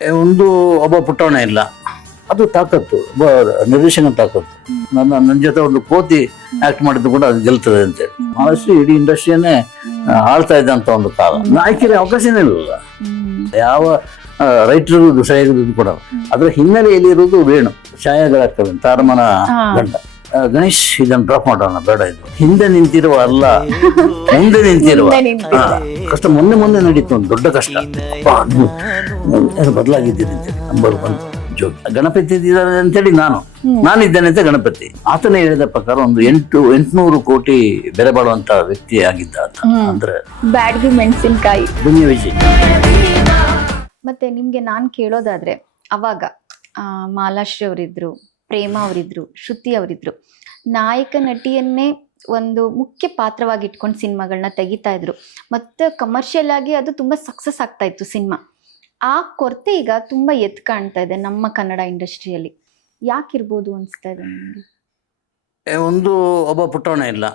ಒಂದು ಒಬ್ಬ ಪುಟ್ಟವನ ಇಲ್ಲ, ಅದು ತಾಕತ್ತು, ಒಬ್ಬ ನಿರ್ದೇಶಕನ ತಾಕತ್ತು. ನನ್ನ ಜೊತೆ ಒಂದು ಕೋತಿ ಆಕ್ಟ್ ಮಾಡಿದ್ದು ಕೂಡ ಅದು ಗೆಲ್ತದೆ ಅಂತೇಳಿ ಮಹಾರಾಷ್ಟ್ರ ಇಡೀ ಇಂಡಸ್ಟ್ರಿಯನ್ನೇ ಆಳ್ತಾ ಇದ್ದಂತ ಒಂದು ಕಾಲ. ನಾಯಕಿಗೆ ಅವಕಾಶನೇ ಇಲ್ಲ, ಯಾವ ರೈಟರ್ಗೂ ದುಷಾಯಿಗೂ ದುಡ್ಡು ಕೊಡಲ್ಲ. ಅದ್ರ ಹಿನ್ನೆಲೆಯಲ್ಲಿ ಇರುವುದು ವೇಣು, ಛಾಯಾಗ್ರಾಹಕ ತಾರಮನ ಗಂಡ ಗಣೇಶ್. ಇದನ್ನು ಡ್ರಾಪ್ ಮಾಡೋಣ ಬೇಡ, ಇದು ಹಿಂದೆ ನಿಂತಿರುವ ಅಲ್ಲ, ಮುಂದೆ ನಿಂತಿರುವ ಕಷ್ಟ. ಮೊನ್ನೆ ನಡೀತು ಒಂದು ದೊಡ್ಡ ಕಷ್ಟ, ಬದಲಾಗಿದ್ದೀನಿ ಅಂತೇಳಿ ನಂಬರ್ ಒನ್ ಜೋಗಿ. ಗಣಪತಿ ಇದ್ದಾರೆ ಅಂತೇಳಿ ನಾನಿದ್ದೇನೆ ಅಂತ ಗಣಪತಿ. ಆತನೇ ಹೇಳಿದ ಪ್ರಕಾರ ಒಂದು 800 ಕೋಟಿ ಬೆಲೆ ಬಾಳುವಂತ ವ್ಯಕ್ತಿ ಆಗಿದ್ದ ಆತ. ಅಂದ್ರೆ ಬ್ಯಾಡ್ಗಿ ಮೆಣಸಿನಕಾಯಿ ದುನಿಯಾ ವಿಜಯ್. ಮತ್ತೆ ನಿಮ್ಗೆ ನಾನ್ ಕೇಳೋದಾದ್ರೆ, ಅವಾಗ ಮಾಲಾಶ್ರೀ ಅವರಿದ್ರು, ಪ್ರೇಮ ಅವರಿದ್ರು, ಶ್ರುತಿ ಅವರಿದ್ರು, ನಾಯಕ ನಟಿಯನ್ನೇ ಒಂದು ಮುಖ್ಯ ಪಾತ್ರವಾಗಿ ಇಟ್ಕೊಂಡು ಸಿನಿಮಾಗಳನ್ನ ತೆಗಿತಾ ಇದ್ರು. ಮತ್ತೆ ಕಮರ್ಷಿಯಲ್ ಆಗಿ ಅದು ತುಂಬಾ ಸಕ್ಸಸ್ ಆಗ್ತಾ ಇತ್ತು ಸಿನಿಮಾ. ಆ ಕೊರತೆ ಈಗ ತುಂಬಾ ಎದ್ದು ಕಾಣ್ತಾ ಇದೆ ನಮ್ಮ ಕನ್ನಡ ಇಂಡಸ್ಟ್ರಿಯಲ್ಲಿ. ಯಾಕಿರ್ಬೋದು ಅನ್ಸ್ತಾ ಇದೆ ನಿಮ್ಗೆ? ಒಂದು ಒಬ್ಬ ಪುಟ್ಟವನ ಇಲ್ಲ,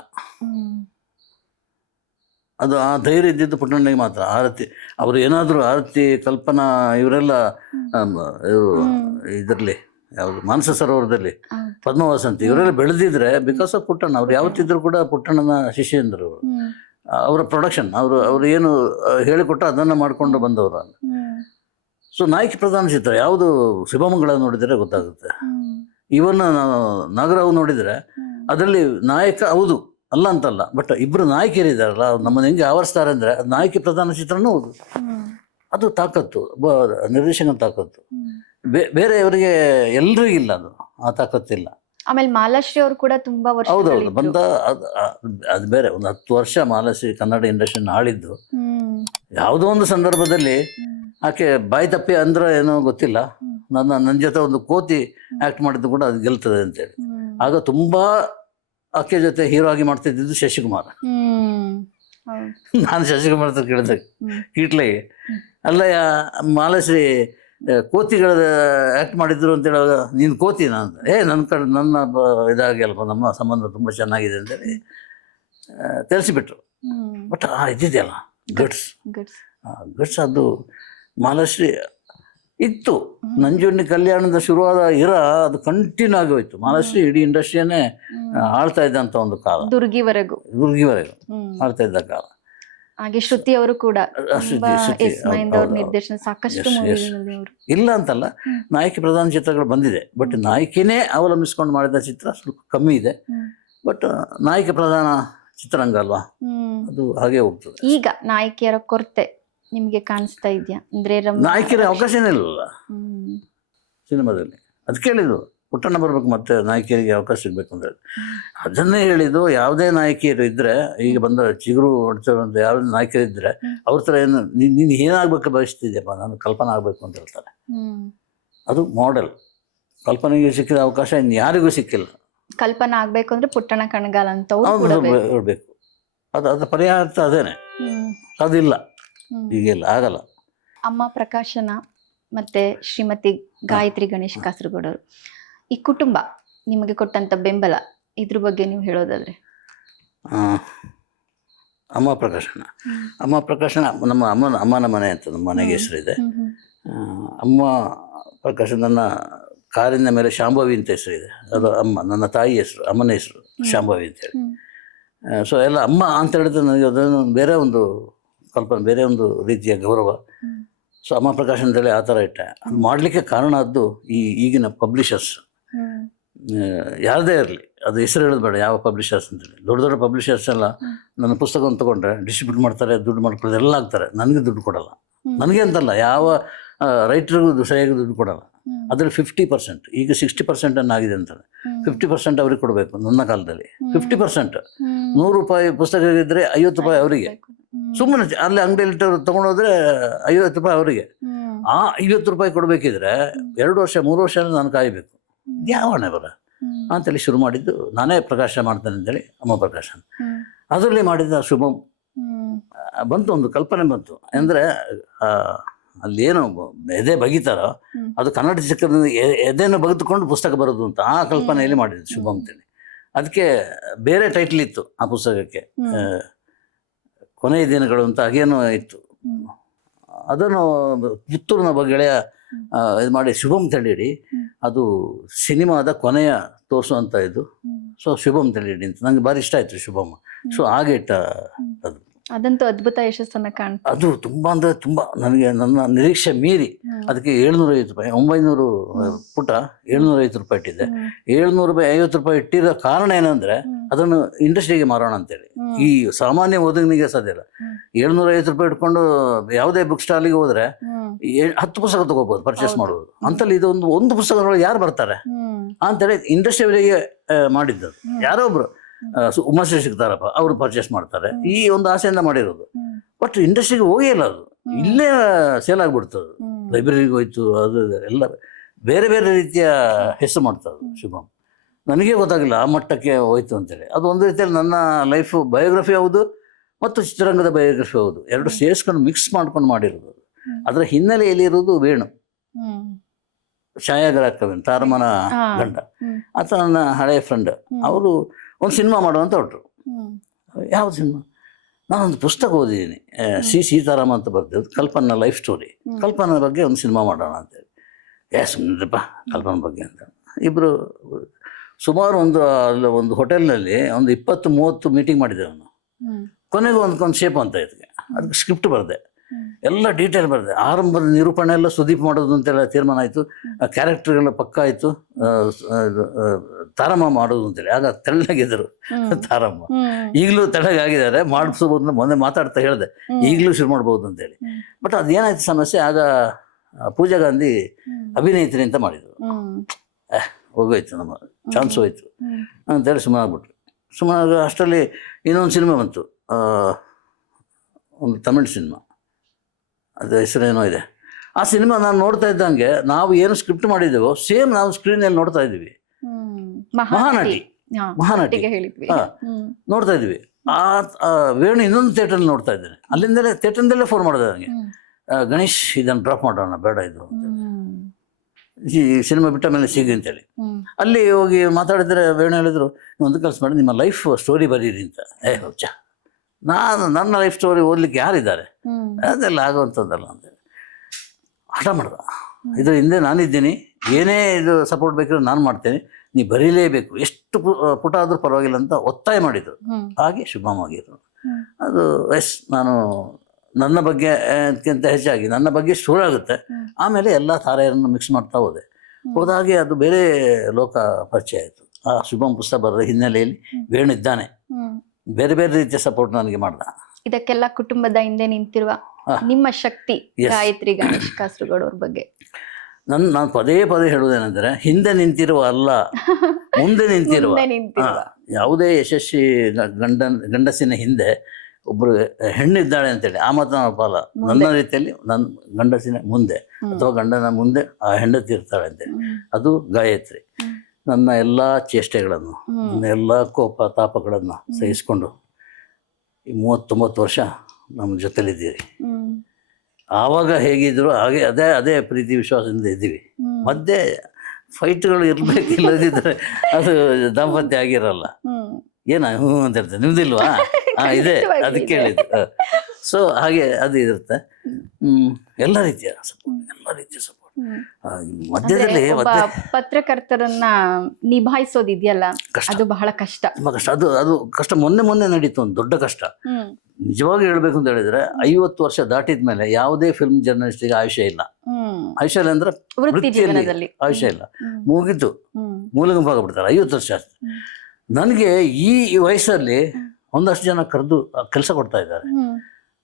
ಅದು ಆ ಧೈರ್ಯ ಇದ್ದಿದ್ದು ಪುಟ್ಟಣ್ಣನಿಗೆ ಮಾತ್ರ. ಆರತಿ ಅವರು ಏನಾದ್ರು, ಆರತಿ, ಕಲ್ಪನಾ, ಇವರೆಲ್ಲ ಇದರಲ್ಲಿ ಯಾವುದು ಮಾನಸ ಸರೋವರದಲ್ಲಿ, ಪದ್ಮವಾಸಂತಿ, ಇವರೆಲ್ಲ ಬೆಳೆದಿದ್ರೆ ಬಿಕಾಸ್ ಆಫ್ ಪುಟ್ಟಣ್ಣ. ಅವ್ರು ಯಾವತ್ತಿದ್ರು ಕೂಡ ಪುಟ್ಟಣ್ಣನ ಶಿಷ್ಯಂದರು. ಅವರ ಪ್ರೊಡಕ್ಷನ್, ಅವರು ಏನು ಹೇಳಿಕೊಟ್ಟ ಅದನ್ನ ಮಾಡ್ಕೊಂಡು ಬಂದವರು. ಸೊ ನಾಯಕಿ ಪ್ರಧಾನ ಚಿತ್ರ ಯಾವುದು ಶುಭಮಂಗಳ ನೋಡಿದರೆ ಗೊತ್ತಾಗುತ್ತೆ. ಇವನ್ನ ನಾಗರಾವ್ ನೋಡಿದ್ರೆ ಅದರಲ್ಲಿ ನಾಯಕ ಹೌದು, ಅಲ್ಲ ಅಂತಲ್ಲ, ಬಟ್ ಇಬ್ರು ನಾಯಕಿಯರಿದ್ದಾರಲ್ಲ, ನಮ್ಮನ್ನ ಹೆಂಗೆ ಆವರಿಸ್ತಾರೆ ಅಂದ್ರೆ ಅದು ನಾಯಕಿ ಪ್ರಧಾನ ಚಿತ್ರನೂ ಹೌದು. ಅದು ತಾಕತ್ತು, ಒಬ್ಬ ನಿರ್ದೇಶಕನ ತಾಕತ್ತು. ಬೇರೆಯವರಿಗೆ ಎಲ್ರಿಗಿಲ್ಲ, ಅದು ಆ ತಾಕತ್ತಿಲ್ಲ. ಆಮೇಲೆ ಮಾಲಾಶ್ರೀ ಅವರು ಕೂಡ ತುಂಬಾ ವರ್ಷ ಹೌದೌದು ಬಂದ, ಅದು ಬೇರೆ. ಒಂದು 10 ವರ್ಷ ಮಾಲಾಶ್ರೀ ಕನ್ನಡ ಇಂಡಸ್ಟ್ರಿನ ಆಳಿದ್ದು. ಯಾವುದೋ ಒಂದು ಸಂದರ್ಭದಲ್ಲಿ ಆಕೆ ಬಾಯಿ ತಪ್ಪಿ ಅಂದ್ರೆ ಏನೋ ಗೊತ್ತಿಲ್ಲ, ನನ್ನ ಜೊತೆ ಒಂದು ಕೋತಿ ಆಕ್ಟ್ ಮಾಡಿದ್ದು ಕೂಡ ಅದು ಗೆಲ್ತದೆ ಅಂತೇಳಿ. ಆಗ ತುಂಬಾ ಆಕೆ ಜೊತೆ ಹೀರೋ ಆಗಿ ಮಾಡ್ತಿದ್ದು ಶಶಿಕುಮಾರ್. ನಾನು ಶಶಿಕುಮಾರ್ ಹತ್ರ ಕೇಳಿದೆ ಕೀಟ್ಲೆಗೆ, ಅಲ್ಲ ಮಾಲಾಶ್ರೀ ಕೋತಿಗಳ ಆಕ್ಟ್ ಮಾಡಿದ್ರು ಅಂತ ಹೇಳುವಾಗ, ನೀನು ಕೋತಿ ನಾನು ನನ್ನ ಇದಾಗಿ ಅಲ್ಪ, ನಮ್ಮ ಸಂಬಂಧ ತುಂಬ ಚೆನ್ನಾಗಿದೆ ಅಂತೇಳಿ ತಿಳಿಸಿಬಿಟ್ರು. ಬಟ್ ಇದ್ದಿದೆಯಲ್ಲ ಗಟ್ಸ್, ಅದು ಮಾಲಾಶ್ರೀ ಇತ್ತು. ನಂಜುಂಡಿ ಕಲ್ಯಾಣದ ಶುರುವಾದ ಅದು ಕಂಟಿನ್ಯೂ ಆಗಿ ಹೋಯ್ತು. ಮಾಲಾಶ್ರೀ ಇಡೀ ಇಂಡಸ್ಟ್ರಿಯನ್ನೇ ಆಳ್ತಾ ಇದ್ದಂತ ಒಂದು ಕಾಲ, ದುರ್ಗಿವರೆಗೂ ಆಳ್ತಾ ಇದ್ದ ಕಾಲ. ಹಾಗೆ ಶ್ರುತಿ ಅವರು ಕೂಡ ನಿರ್ದೇಶನ ಸಾಕಷ್ಟು ಇಲ್ಲ ಅಂತಲ್ಲ, ನಾಯಕಿ ಪ್ರಧಾನ ಚಿತ್ರಗಳು ಬಂದಿದೆ, ಬಟ್ ನಾಯಕಿನೇ ಅವಲಂಬಿಸ್ಕೊಂಡು ಮಾಡಿದ ಚಿತ್ರ ಸ್ವಲ್ಪ ಕಮ್ಮಿ ಇದೆ. ಬಟ್ ನಾಯಕ ಪ್ರಧಾನ ಚಿತ್ರಾಂಗ ಅಲ್ವಾ, ಅದು ಹಾಗೆ ಹೋಗ್ತದೆ. ಈಗ ನಾಯಕಿಯರ ಕೊರತೆ ನಿಮ್ಗೆ ಕಾಣಿಸ್ತಾ ಇದೆಯಾ? ಅಂದ್ರೆ ನಾಯಕಿಯರ ಅವಕಾಶನೇ ಇಲ್ಲ ಸಿನಿಮಾದಲ್ಲಿ. ಅದಕ್ಕೆ ಹೇಳಿದ್ದು ಪುಟ್ಟಣ್ಣ ಬರ್ಬೇಕು, ಮತ್ತೆ ನಾಯಕಿಯರಿಗೆ ಅವಕಾಶ ಸಿಗ್ಬೇಕು ಅಂತ ಹೇಳಿ. ಅದನ್ನೇ ಹೇಳಿದ್ದು. ಯಾವುದೇ ನಾಯಕಿಯರು ಇದ್ರೆ, ಈಗ ಬಂದ ಚಿಗುರು ಹೊಡ್ಸೋಂತ ಯಾವುದೇ ನಾಯಕಿಯರು ಇದ್ರೆ, ಅವ್ರ ಥರ ಏನು ನೀನು ಏನಾಗ್ಬೇಕು ಬಯಸ್ತಿದ್ಯಪ್ಪ, ನಾನು ಕಲ್ಪನಾ ಆಗ್ಬೇಕು ಅಂತ ಹೇಳ್ತಾರೆ. ಅದು ಮಾಡೆಲ್. ಕಲ್ಪನೆಗೆ ಸಿಕ್ಕಿದ ಅವಕಾಶ ಇನ್ನು ಯಾರಿಗೂ ಸಿಕ್ಕಿಲ್ಲ. ಕಲ್ಪನಾ ಆಗ್ಬೇಕು ಅಂದ್ರೆ ಪುಟ್ಟಣ್ಣ ಕಣಗಾಲ್ ಅಂತ ಹೇಳ್ಬೇಕು. ಅದು ಪರಿಹಾರ ಅದೇನೆ, ಅದಿಲ್ಲ ಈಗೆಲ್ಲ ಆಗಲ್ಲ. ಅಮ್ಮ ಪ್ರಕಾಶನ ಮತ್ತೆ ಶ್ರೀಮತಿ ಗಾಯತ್ರಿ ಗಣೇಶ್ ಕಾಸರಗೋಡು ಅವರು, ಈ ಕುಟುಂಬ ನಿಮಗೆ ಕೊಟ್ಟಂತ ಬೆಂಬಲ, ಇದ್ರ ಬಗ್ಗೆ ನೀವು ಹೇಳೋದಾದ್ರೆ? ಅಮ್ಮ ಪ್ರಕಾಶನ ನಮ್ಮ ಅಮ್ಮನ ಮನೆ ಅಂತ ನಮ್ಮ ಮನೆಗೆ ಹೆಸರಿದೆ. ಅಮ್ಮ ಪ್ರಕಾಶನ, ನನ್ನ ಕಾರಿನ ಮೇಲೆ ಶಾಂಭವಿ ಅಂತ ಹೆಸರಿದೆ, ಅದು ಅಮ್ಮ, ನನ್ನ ತಾಯಿ ಹೆಸರು, ಅಮ್ಮನ ಹೆಸರು ಶಾಂಭವಿ ಅಂತೇಳಿ. ಸೊ ಎಲ್ಲ ಅಮ್ಮ ಅಂತ ಹೇಳಿದ್ರೆ ನನಗೆ ಅದನ್ನು ಬೇರೆ ಒಂದು ಕಲ್ಪನೆ, ಬೇರೆ ಒಂದು ರೀತಿಯ ಗೌರವ. ಸೊ ಅಮ್ಮ ಪ್ರಕಾಶ್ ಅಂತೇಳಿ ಆ ಥರ ಇಟ್ಟೆ. ಅದು ಮಾಡಲಿಕ್ಕೆ ಕಾರಣ ಅದು ಈಗಿನ ಪಬ್ಲಿಷರ್ಸ್, ಯಾವುದೇ ಇರಲಿ, ಅದು ಹೆಸರು ಹೇಳೋದು ಬೇಡ, ಯಾವ ಪಬ್ಲಿಷರ್ಸ್ ಅಂತೇಳಿ. ದೊಡ್ಡ ಪಬ್ಲಿಷರ್ಸ್ ಎಲ್ಲ ನನ್ನ ಪುಸ್ತಕವನ್ನು ತೊಗೊಂಡ್ರೆ ಡಿಸ್ಟ್ರಿಬ್ಯೂಟ್ ಮಾಡ್ತಾರೆ, ದುಡ್ಡು ಮಾಡ್ಕೊಳ್ಳೋದು ಎಲ್ಲ ಆಗ್ತಾರೆ. ನನಗೆ ದುಡ್ಡು ಕೊಡಲ್ಲ. ನನಗೆ ಅಂತಲ್ಲ, ಯಾವ ರೈಟ್ರಿಗೂ ದುಷಾಯಿಗೂ ದುಡ್ಡು ಕೊಡಲ್ಲ. ಅದರಲ್ಲಿ 50%, ಈಗ 60% ಆಗಿದೆ ಅಂತಾರೆ. 50% ಅವ್ರಿಗೆ ಕೊಡಬೇಕು. ನನ್ನ ಕಾಲದಲ್ಲಿ 50%, 100 ರೂಪಾಯಿ ಪುಸ್ತಕ ಇದ್ದರೆ 50 ರೂಪಾಯಿ ಅವರಿಗೆ. ಸುಮ್ಮನೆ ಅಲ್ಲಿ ಅಂಗಡಿಯಲ್ಲಿ ತೊಗೊಂಡೋದ್ರೆ 50 ರೂಪಾಯಿ ಅವರಿಗೆ. ಆ 50 ರೂಪಾಯಿ ಕೊಡಬೇಕಿದ್ರೆ 2 ವರ್ಷ 3 ವರ್ಷ ನಾನು ಕಾಯಬೇಕು. ಯಾವ ಹಣೆ ಬರ ಅಂತೇಳಿ ಶುರು ಮಾಡಿದ್ದು ನಾನೇ. ಪ್ರಕಾಶ ಮಾಡ್ತೇನೆ ಅಂತೇಳಿ ಅಮ್ಮ ಪ್ರಕಾಶನ್. ಅದರಲ್ಲಿ ಮಾಡಿದ ಶುಭಂ ಬಂತು, ಒಂದು ಕಲ್ಪನೆ ಬಂತು. ಅಂದರೆ ಅಲ್ಲೇನು ಎದೆ ಬಗಿತಾರೋ ಅದು ಕನ್ನಡ ಚಿತ್ರದಿಂದ ಎದೆಯನ್ನು ಬಗೆದುಕೊಂಡು ಪುಸ್ತಕ ಬರೋದು ಅಂತ ಆ ಕಲ್ಪನೆಯಲ್ಲಿ ಮಾಡಿದ್ದು ಶುಭಂ ಅಂತೇಳಿ. ಅದಕ್ಕೆ ಬೇರೆ ಟೈಟ್ಲ್ ಇತ್ತು ಆ ಪುಸ್ತಕಕ್ಕೆ, ಕೊನೆಯ ದಿನಗಳು ಅಂತ ಹಾಗೇನೋ ಇತ್ತು. ಅದನ್ನು ಪುತ್ತೂರಿನ ಒಬ್ಬ ಗೆಳೆಯ ಇದು ಮಾಡಿ ಶುಭಂ ತಳಿಡಿ, ಅದು ಸಿನಿಮಾದ ಕೊನೆಯ ತೋರಿಸುವಂಥ ಇದು. ಸೊ ಶುಭಂ ತಳಿಡಿ ಅಂತ ನಂಗೆ ಭಾರಿ ಇಷ್ಟ ಆಯಿತು ಶುಭಮ್. ಸೊ ಹಾಗೆ ಇಟ್ಟ ಅದು. ಅದಂತೂ ಅದ್ಭುತ ಯಶಸ್ಸನ್ನ ಕಾಣ್ತಾ. ಅದು ತುಂಬ ಅಂದರೆ ತುಂಬ ನನಗೆ ನನ್ನ ನಿರೀಕ್ಷೆ ಮೀರಿ ಅದಕ್ಕೆ 750 ರೂಪಾಯಿ, 900 ಪುಟ 750 ರೂಪಾಯಿ ಇಟ್ಟಿದ್ದೆ. 750 ರೂಪಾಯಿ ಇಟ್ಟಿರೋ ಕಾರಣ ಏನಂದರೆ ಅದನ್ನು ಇಂಡಸ್ಟ್ರಿಗೆ ಮಾರೋಣ ಅಂತೇಳಿ. ಈ ಸಾಮಾನ್ಯ ಓದುಗನಿಗೆ ಸಾಧ್ಯ ಇಲ್ಲ. 750 ರೂಪಾಯಿ ಇಟ್ಕೊಂಡು ಯಾವುದೇ ಬುಕ್ ಸ್ಟಾಲಿಗೆ ಹೋದ್ರೆ 10 ಪುಸ್ತಕ ತಗೋಬಹುದು, ಪರ್ಚೇಸ್ ಮಾಡ್ಬೋದು. ಅಂತಲ್ಲಿ ಇದು ಒಂದು ಪುಸ್ತಕದೊಳಗೆ ಯಾರು ಬರ್ತಾರೆ ಅಂತೇಳಿ ಇಂಡಸ್ಟ್ರಿಯವರಿಗೆ ಮಾಡಿದ್ದು. ಯಾರೋ ಒಬ್ರು ಉಮಾಶ್ರೀ ಸಿಗ್ತಾರಪ್ಪ, ಅವರು ಪರ್ಚೇಸ್ ಮಾಡ್ತಾರೆ, ಈ ಒಂದು ಆಸೆಯಿಂದ ಮಾಡಿರೋದು. ಬಟ್ ಇಂಡಸ್ಟ್ರಿಗೆ ಹೋಗೇ ಇಲ್ಲ ಅದು, ಇಲ್ಲೇ ಸೇಲ್ ಆಗ್ಬಿಡ್ತು. ಲೈಬ್ರರಿಗೆ ಹೋಯ್ತು, ಅದು ಎಲ್ಲ ಬೇರೆ ಬೇರೆ ರೀತಿಯ ಹೆಸರು ಮಾಡ್ತಾರೆ ಶುಭಮ್. ನನಗೆ ಗೊತ್ತಾಗಿಲ್ಲ ಆ ಮಟ್ಟಕ್ಕೆ ಹೋಯ್ತು ಅಂತೇಳಿ. ಅದು ಒಂದು ರೀತಿಯಲ್ಲಿ ನನ್ನ ಲೈಫ್ ಬಯೋಗ್ರಫಿ ಹೌದು ಮತ್ತು ಚಿತ್ರರಂಗದ ಬಯೋಗ್ರಫಿ ಹೌದು, ಎರಡು ಸೇರಿಸ್ಕೊಂಡು ಮಿಕ್ಸ್ ಮಾಡ್ಕೊಂಡು ಮಾಡಿರೋದು. ಅದರ ಹಿನ್ನೆಲೆಯಲ್ಲಿ ಇರೋದು ವೇಣು, ಛಾಯಾಗ್ರಾಹಕ ತಾರಮ್ಮನ ಗಂಡ. ಆತ ನನ್ನ ಹಳೆಯ ಫ್ರೆಂಡ್. ಅವರು ಒಂದು ಸಿನಿಮಾ ಮಾಡುವಂತ ಹೊರಟರು. ಯಾವ ಸಿನಿಮಾ? ನಾನೊಂದು ಪುಸ್ತಕ ಓದಿದ್ದೀನಿ, ಸೀತಾರಾಮ ಅಂತ ಬರ್ತಿದ್ದು, ಕಲ್ಪನಾ ಲೈಫ್ ಸ್ಟೋರಿ. ಕಲ್ಪನಾ ಬಗ್ಗೆ ಒಂದು ಸಿನಿಮಾ ಮಾಡೋಣ ಅಂತೇಳಿ. ಸುಮ್ಮನಿರಪ್ಪ ಕಲ್ಪನಾ ಬಗ್ಗೆ ಅಂತ ಇಬ್ಬರು ಸುಮಾರು ಒಂದು ಹೋಟೆಲ್ನಲ್ಲಿ ಒಂದು 20-30 ಮೀಟಿಂಗ್ ಮಾಡಿದ್ದೆ ಅವನು. ಕೊನೆಗೆ ಒಂದು ಶೇಪ್ ಅಂತ ಇದಕ್ಕೆ ಅದಕ್ಕೆ ಸ್ಕ್ರಿಪ್ಟ್ ಬರೆದೆ, ಎಲ್ಲ ಡೀಟೇಲ್ ಬರೆದೆ. ಆರಂಭದ ನಿರೂಪಣೆ ಎಲ್ಲ ಸುದೀಪ್ ಮಾಡೋದು ಅಂತೆಲ್ಲ ತೀರ್ಮಾನ ಆಯಿತು. ಕ್ಯಾರೆಕ್ಟರ್ಗೆಲ್ಲ ಪಕ್ಕ ಆಯಿತು. ತಾರಮ್ಮ ಮಾಡೋದು ಅಂತೇಳಿ. ಆಗ ತೆಳ್ಳಗಿದ್ರು ತಾರಮ್ಮ, ಈಗಲೂ ತೆಳ್ಳಗಾಗಿದ್ದಾರೆ. ಮಾಡಿಸ್ಬೋದು ಮೊನ್ನೆ ಮಾತಾಡ್ತಾ ಹೇಳಿದೆ, ಈಗಲೂ ಶುರು ಮಾಡ್ಬೋದು ಅಂತೇಳಿ. ಬಟ್ ಅದೇನಾಯ್ತು ಸಮಸ್ಯೆ, ಆಗ ಪೂಜಾ ಗಾಂಧಿ ಅಭಿನೇತ್ರಿ ಅಂತ ಮಾಡಿದರು. ಹೋಗೋಯ್ತು, ನಮ್ಮ ಚಾನ್ಸ್ ಹೋಯ್ತು ಅಂತೇಳಿ ಸುಮ್ಮನಾಗ್ಬಿಟ್ರು. ಸುಮ್ಮನಾಗ ಅಷ್ಟರಲ್ಲಿ ಇನ್ನೊಂದು ಸಿನಿಮಾ ಬಂತು, ಒಂದು ತಮಿಳ್ ಸಿನಿಮಾ, ಅದು ಹೆಸರೇನೋ ಇದೆ. ಆ ಸಿನಿಮಾ ನಾನು ನೋಡ್ತಾ ಇದ್ದಂಗೆ ನಾವು ಏನು ಸ್ಕ್ರಿಪ್ಟ್ ಮಾಡಿದ್ದೇವೋ ಸೇಮ್ ನಾವು ಸ್ಕ್ರೀನಲ್ಲಿ ನೋಡ್ತಾ ಇದ್ದೀವಿ. ಮಹಾನಟಿ ನೋಡ್ತಾ ಇದ್ವಿ. ಆ ವೇಣು ಇನ್ನೊಂದು ಥಿಯೇಟ್ರಲ್ಲಿ ನೋಡ್ತಾ ಇದ್ದೇನೆ. ಅಲ್ಲಿಂದಲೇ ಥಿಯೇಟ್ರಿಂದಲೇ ಫೋನ್ ಮಾಡಿದೆ ನನಗೆ, ಗಣೇಶ್ ಇದನ್ನು ಡ್ರಾಪ್ ಮಾಡೋಣ, ಬೇಡ ಇದು ಈ ಸಿನಿಮಾ ಬಿಟ್ಟ ಮೇಲೆ ಸಿಗಿ ಅಂತೇಳಿ. ಅಲ್ಲಿ ಹೋಗಿ ಮಾತಾಡಿದ್ರೆ ವೇಣು ಹೇಳಿದ್ರು, ಒಂದು ಕೆಲಸ ಮಾಡಿ ನಿಮ್ಮ ಲೈಫ್ ಸ್ಟೋರಿ ಬರೀರಿ ಅಂತ. ಹುಚ್ಚ, ನನ್ನ ಲೈಫ್ ಸ್ಟೋರಿ ಓದ್ಲಿಕ್ಕೆ ಯಾರಿದ್ದಾರೆ, ಅದೆಲ್ಲ ಆಗುವಂಥದ್ದಲ್ಲ ಅಂತೇಳಿ ಹಠ ಮಾಡ್ದ. ಇದ್ರ ಹಿಂದೆ ನಾನಿದ್ದೀನಿ, ಏನೇ ಇದು ಸಪೋರ್ಟ್ ಬೇಕಿದ್ರೆ ನಾನು ಮಾಡ್ತೇನೆ, ನೀ ಬರೀಲೇಬೇಕು, ಎಷ್ಟು ಪುಟ ಆದರೂ ಪರವಾಗಿಲ್ಲ ಅಂತ ಒತ್ತಾಯ ಮಾಡಿದರು. ಹಾಗೆ ಶುಭವಾಗಿರು. ಅದು ನಾನು ನನ್ನ ಬಗ್ಗೆ ಅದಕ್ಕಿಂತ ಹೆಚ್ಚಾಗಿ ನನ್ನ ಬಗ್ಗೆ ಶುರು ಆಗುತ್ತೆ. ಆಮೇಲೆ ಎಲ್ಲ ತಾರೆಯನ್ನು ಮಿಕ್ಸ್ ಮಾಡ್ತಾ ಹೋದಾಗೆ ಅದು ಬೇರೆ ಲೋಕ ಪರಿಚಯ ಆಯಿತು. ಆ ಶುಭಂ ಪುಸ್ತಕ ಬರೆದ ಹಿನ್ನೆಲೆಯಲ್ಲಿ ವೇಣು ಇದ್ದಾನೆ, ಬೇರೆ ಬೇರೆ ರೀತಿಯ ಸಪೋರ್ಟ್ ನನಗೆ ಮಾಡ್ದ. ಇದಕ್ಕೆಲ್ಲ ಕುಟುಂಬದ ಹಿಂದೆ ನಿಂತಿರುವ ನಿಮ್ಮ ಶಕ್ತಿ ಗಾಯತ್ರಿ ಗಣೇಶ್ ಕಾಸರಗೋಡು ಅವ್ರ ಬಗ್ಗೆ ನಾನು ಪದೇ ಪದೇ ಹೇಳುವುದೇನೆಂದರೆ, ಹಿಂದೆ ನಿಂತಿರುವ ಅಲ್ಲ, ಮುಂದೆ ನಿಂತಿರುವ. ಯಾವುದೇ ಯಶಸ್ವಿ ಗಂಡಸಿನ ಹಿಂದೆ ಒಬ್ಬರು ಹೆಣ್ಣಿದ್ದಾಳೆ ಅಂತೇಳಿ ಆ ಮಾತ್ರ ಪಾಲ. ನನ್ನ ರೀತಿಯಲ್ಲಿ ನನ್ನ ಗಂಡಸಿನ ಮುಂದೆ ಅಥವಾ ಗಂಡನ ಮುಂದೆ ಆ ಹೆಂಡತಿ ಇರ್ತಾಳೆ ಅಂತೇಳಿ. ಅದು ಗಾಯತ್ರಿ. ನನ್ನ ಎಲ್ಲ ಚೇಷ್ಟೆಗಳನ್ನು, ನನ್ನ ಎಲ್ಲ ಕೋಪ ತಾಪಗಳನ್ನು ಸಹಿಸ್ಕೊಂಡು ಈ 30-39 ವರ್ಷ ನಮ್ಮ ಜೊತೆಲಿದ್ದೀರಿ. ಆವಾಗ ಹೇಗಿದ್ರು ಹಾಗೆ ಅದೇ ಪ್ರೀತಿ ವಿಶ್ವಾಸದಿಂದ ಇದ್ದೀವಿ. ಮಧ್ಯೆ ಫೈಟ್ಗಳು ಇರಬೇಕು, ಇಲ್ಲದಿದ್ದರೆ ಅದು ದಾಂಪತ್ಯ ಆಗಿರಲ್ಲ. ಏನ ಹ್ಞೂ ಅಂತ ಇರ್ತದೆ, ನಿಮ್ದಿಲ್ವಾ? ಇದೆ, ಅದಕ್ಕೆ ಹೇಳಿದ್ದು. ಸೊ ಹಾಗೆ ಅದು ಇರುತ್ತೆ. ಎಲ್ಲ ರೀತಿಯ ಸಪೋರ್ಟ್ ಮಧ್ಯದಲ್ಲಿ. ಪತ್ರಕರ್ತರನ್ನ ನಿಭಾಯಿಸೋದಿದೆಯಲ್ಲ, ಅದು ಬಹಳ ಕಷ್ಟ. ಅದು ಕಷ್ಟ. ಮೊನ್ನೆ ನಡೀತು ಒಂದು ದೊಡ್ಡ ಕಷ್ಟ. ನಿಜವಾಗಿ ಹೇಳ್ಬೇಕು ಅಂತ ಹೇಳಿದ್ರೆ, 50 ವರ್ಷ ದಾಟಿದ ಮೇಲೆ ಯಾವುದೇ ಫಿಲ್ಮ್ ಜರ್ನಲಿಸ್ಟಿಗೆ ಆಯುಷ್ಯ ಇಲ್ಲ. ಆಯುಷ್ಯ ಇಲ್ಲ ಅಂದ್ರೆ ವೃತ್ತಿಯಲ್ಲಿ ಆಯುಷ್ಯ ಇಲ್ಲ, ಮುಗಿತು, ಮೂಲಗುಂಪಾಗ್ಬಿಡ್ತಾರೆ 50 ವರ್ಷ. ನನಗೆ ಈ ವಯಸ್ಸಲ್ಲಿ ಒಂದಷ್ಟು ಜನ ಕರೆದು ಕೆಲಸ ಕೊಡ್ತಾ ಇದ್ದಾರೆ.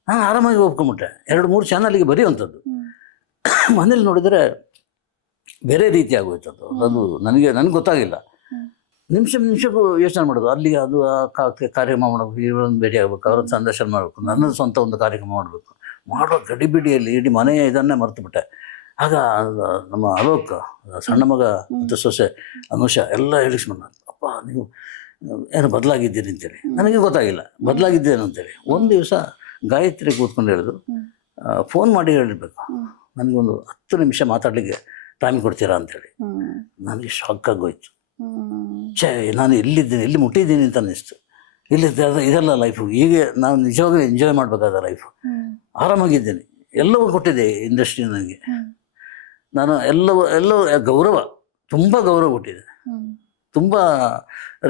ನಾನು ಆರಾಮಾಗಿ ಒಪ್ಕೊಂಬಿಟ್ಟೆ. 2-3 ಚಾನಲ್ಗೆ ಬರೆಯುವಂಥದ್ದು. ಮನೇಲಿ ನೋಡಿದರೆ ಬೇರೆ ರೀತಿ ಆಗೋಯ್ತದ್ದು. ಅದು ನನಗೆ ಗೊತ್ತಾಗಿಲ್ಲ. ನಿಮಿಷಕ್ಕೂ ಯೋಚನೆ ಮಾಡೋದು. ಅಲ್ಲಿಗೆ ಅದು ಕಾರ್ಯಕ್ರಮ ಮಾಡಬೇಕು, ಇವರನ್ನು ಭೇಟಿ ಆಗಬೇಕು, ಅವ್ರನ್ನ ಸಂದರ್ಶನ ಮಾಡಬೇಕು, ನನ್ನದು ಸ್ವಂತ ಒಂದು ಕಾರ್ಯಕ್ರಮ ಮಾಡೋ ಗಡಿಬಿಡಿಯಲ್ಲಿ ಇಡೀ ಮನೆಯ ಇದನ್ನೇ ಮರೆತುಬಿಟ್ಟೆ. ಆಗ ನಮ್ಮ ಅಲೋಕ್, ಸಣ್ಣ ಮಗ ಮತ್ತು ಸೊಸೆ ಅನುಷ ಎಲ್ಲ ಹೇಳಿಸ್ಕೊಂಡ, ಅಪ್ಪ ನೀವು ಏನು ಬದಲಾಗಿದ್ದೀರಿ ಅಂತೇಳಿ. ನನಗೆ ಗೊತ್ತಾಗಿಲ್ಲ ಬದಲಾಗಿದ್ದೇನು ಅಂತೇಳಿ. ಒಂದು ದಿವಸ ಗಾಯತ್ರಿ ಕೂತ್ಕೊಂಡು ಹೇಳಿದ್ರು, ಫೋನ್ ಮಾಡಿ ಹೇಳಿರ್ಬೇಕು, ನನಗೊಂದು 10 ನಿಮಿಷ ಮಾತಾಡಲಿಕ್ಕೆ ಟೈಮ್ ಕೊಡ್ತೀರಾ ಅಂತೇಳಿ. ನನಗೆ ಶಾಕ್ ಆಗೋಯ್ತು. ನಾನು ಎಲ್ಲಿ ಮುಟ್ಟಿದ್ದೀನಿ ಅಂತ ಅನ್ನಿಸ್ತು. ಇದೆಲ್ಲ ಲೈಫು. ಈಗ ನಾವು ನಿಜವಾಗ್ಲೂ ಎಂಜಾಯ್ ಮಾಡಬೇಕಾದ ಲೈಫು. ಆರಾಮಾಗಿದ್ದೀನಿ, ಎಲ್ಲವೂ ಕೊಟ್ಟಿದೆ ಇಂಡಸ್ಟ್ರಿ ನನಗೆ. ನಾನು ಎಲ್ಲವೂ ಗೌರವ, ತುಂಬ ಗೌರವ ಕೊಟ್ಟಿದೆ. ತುಂಬ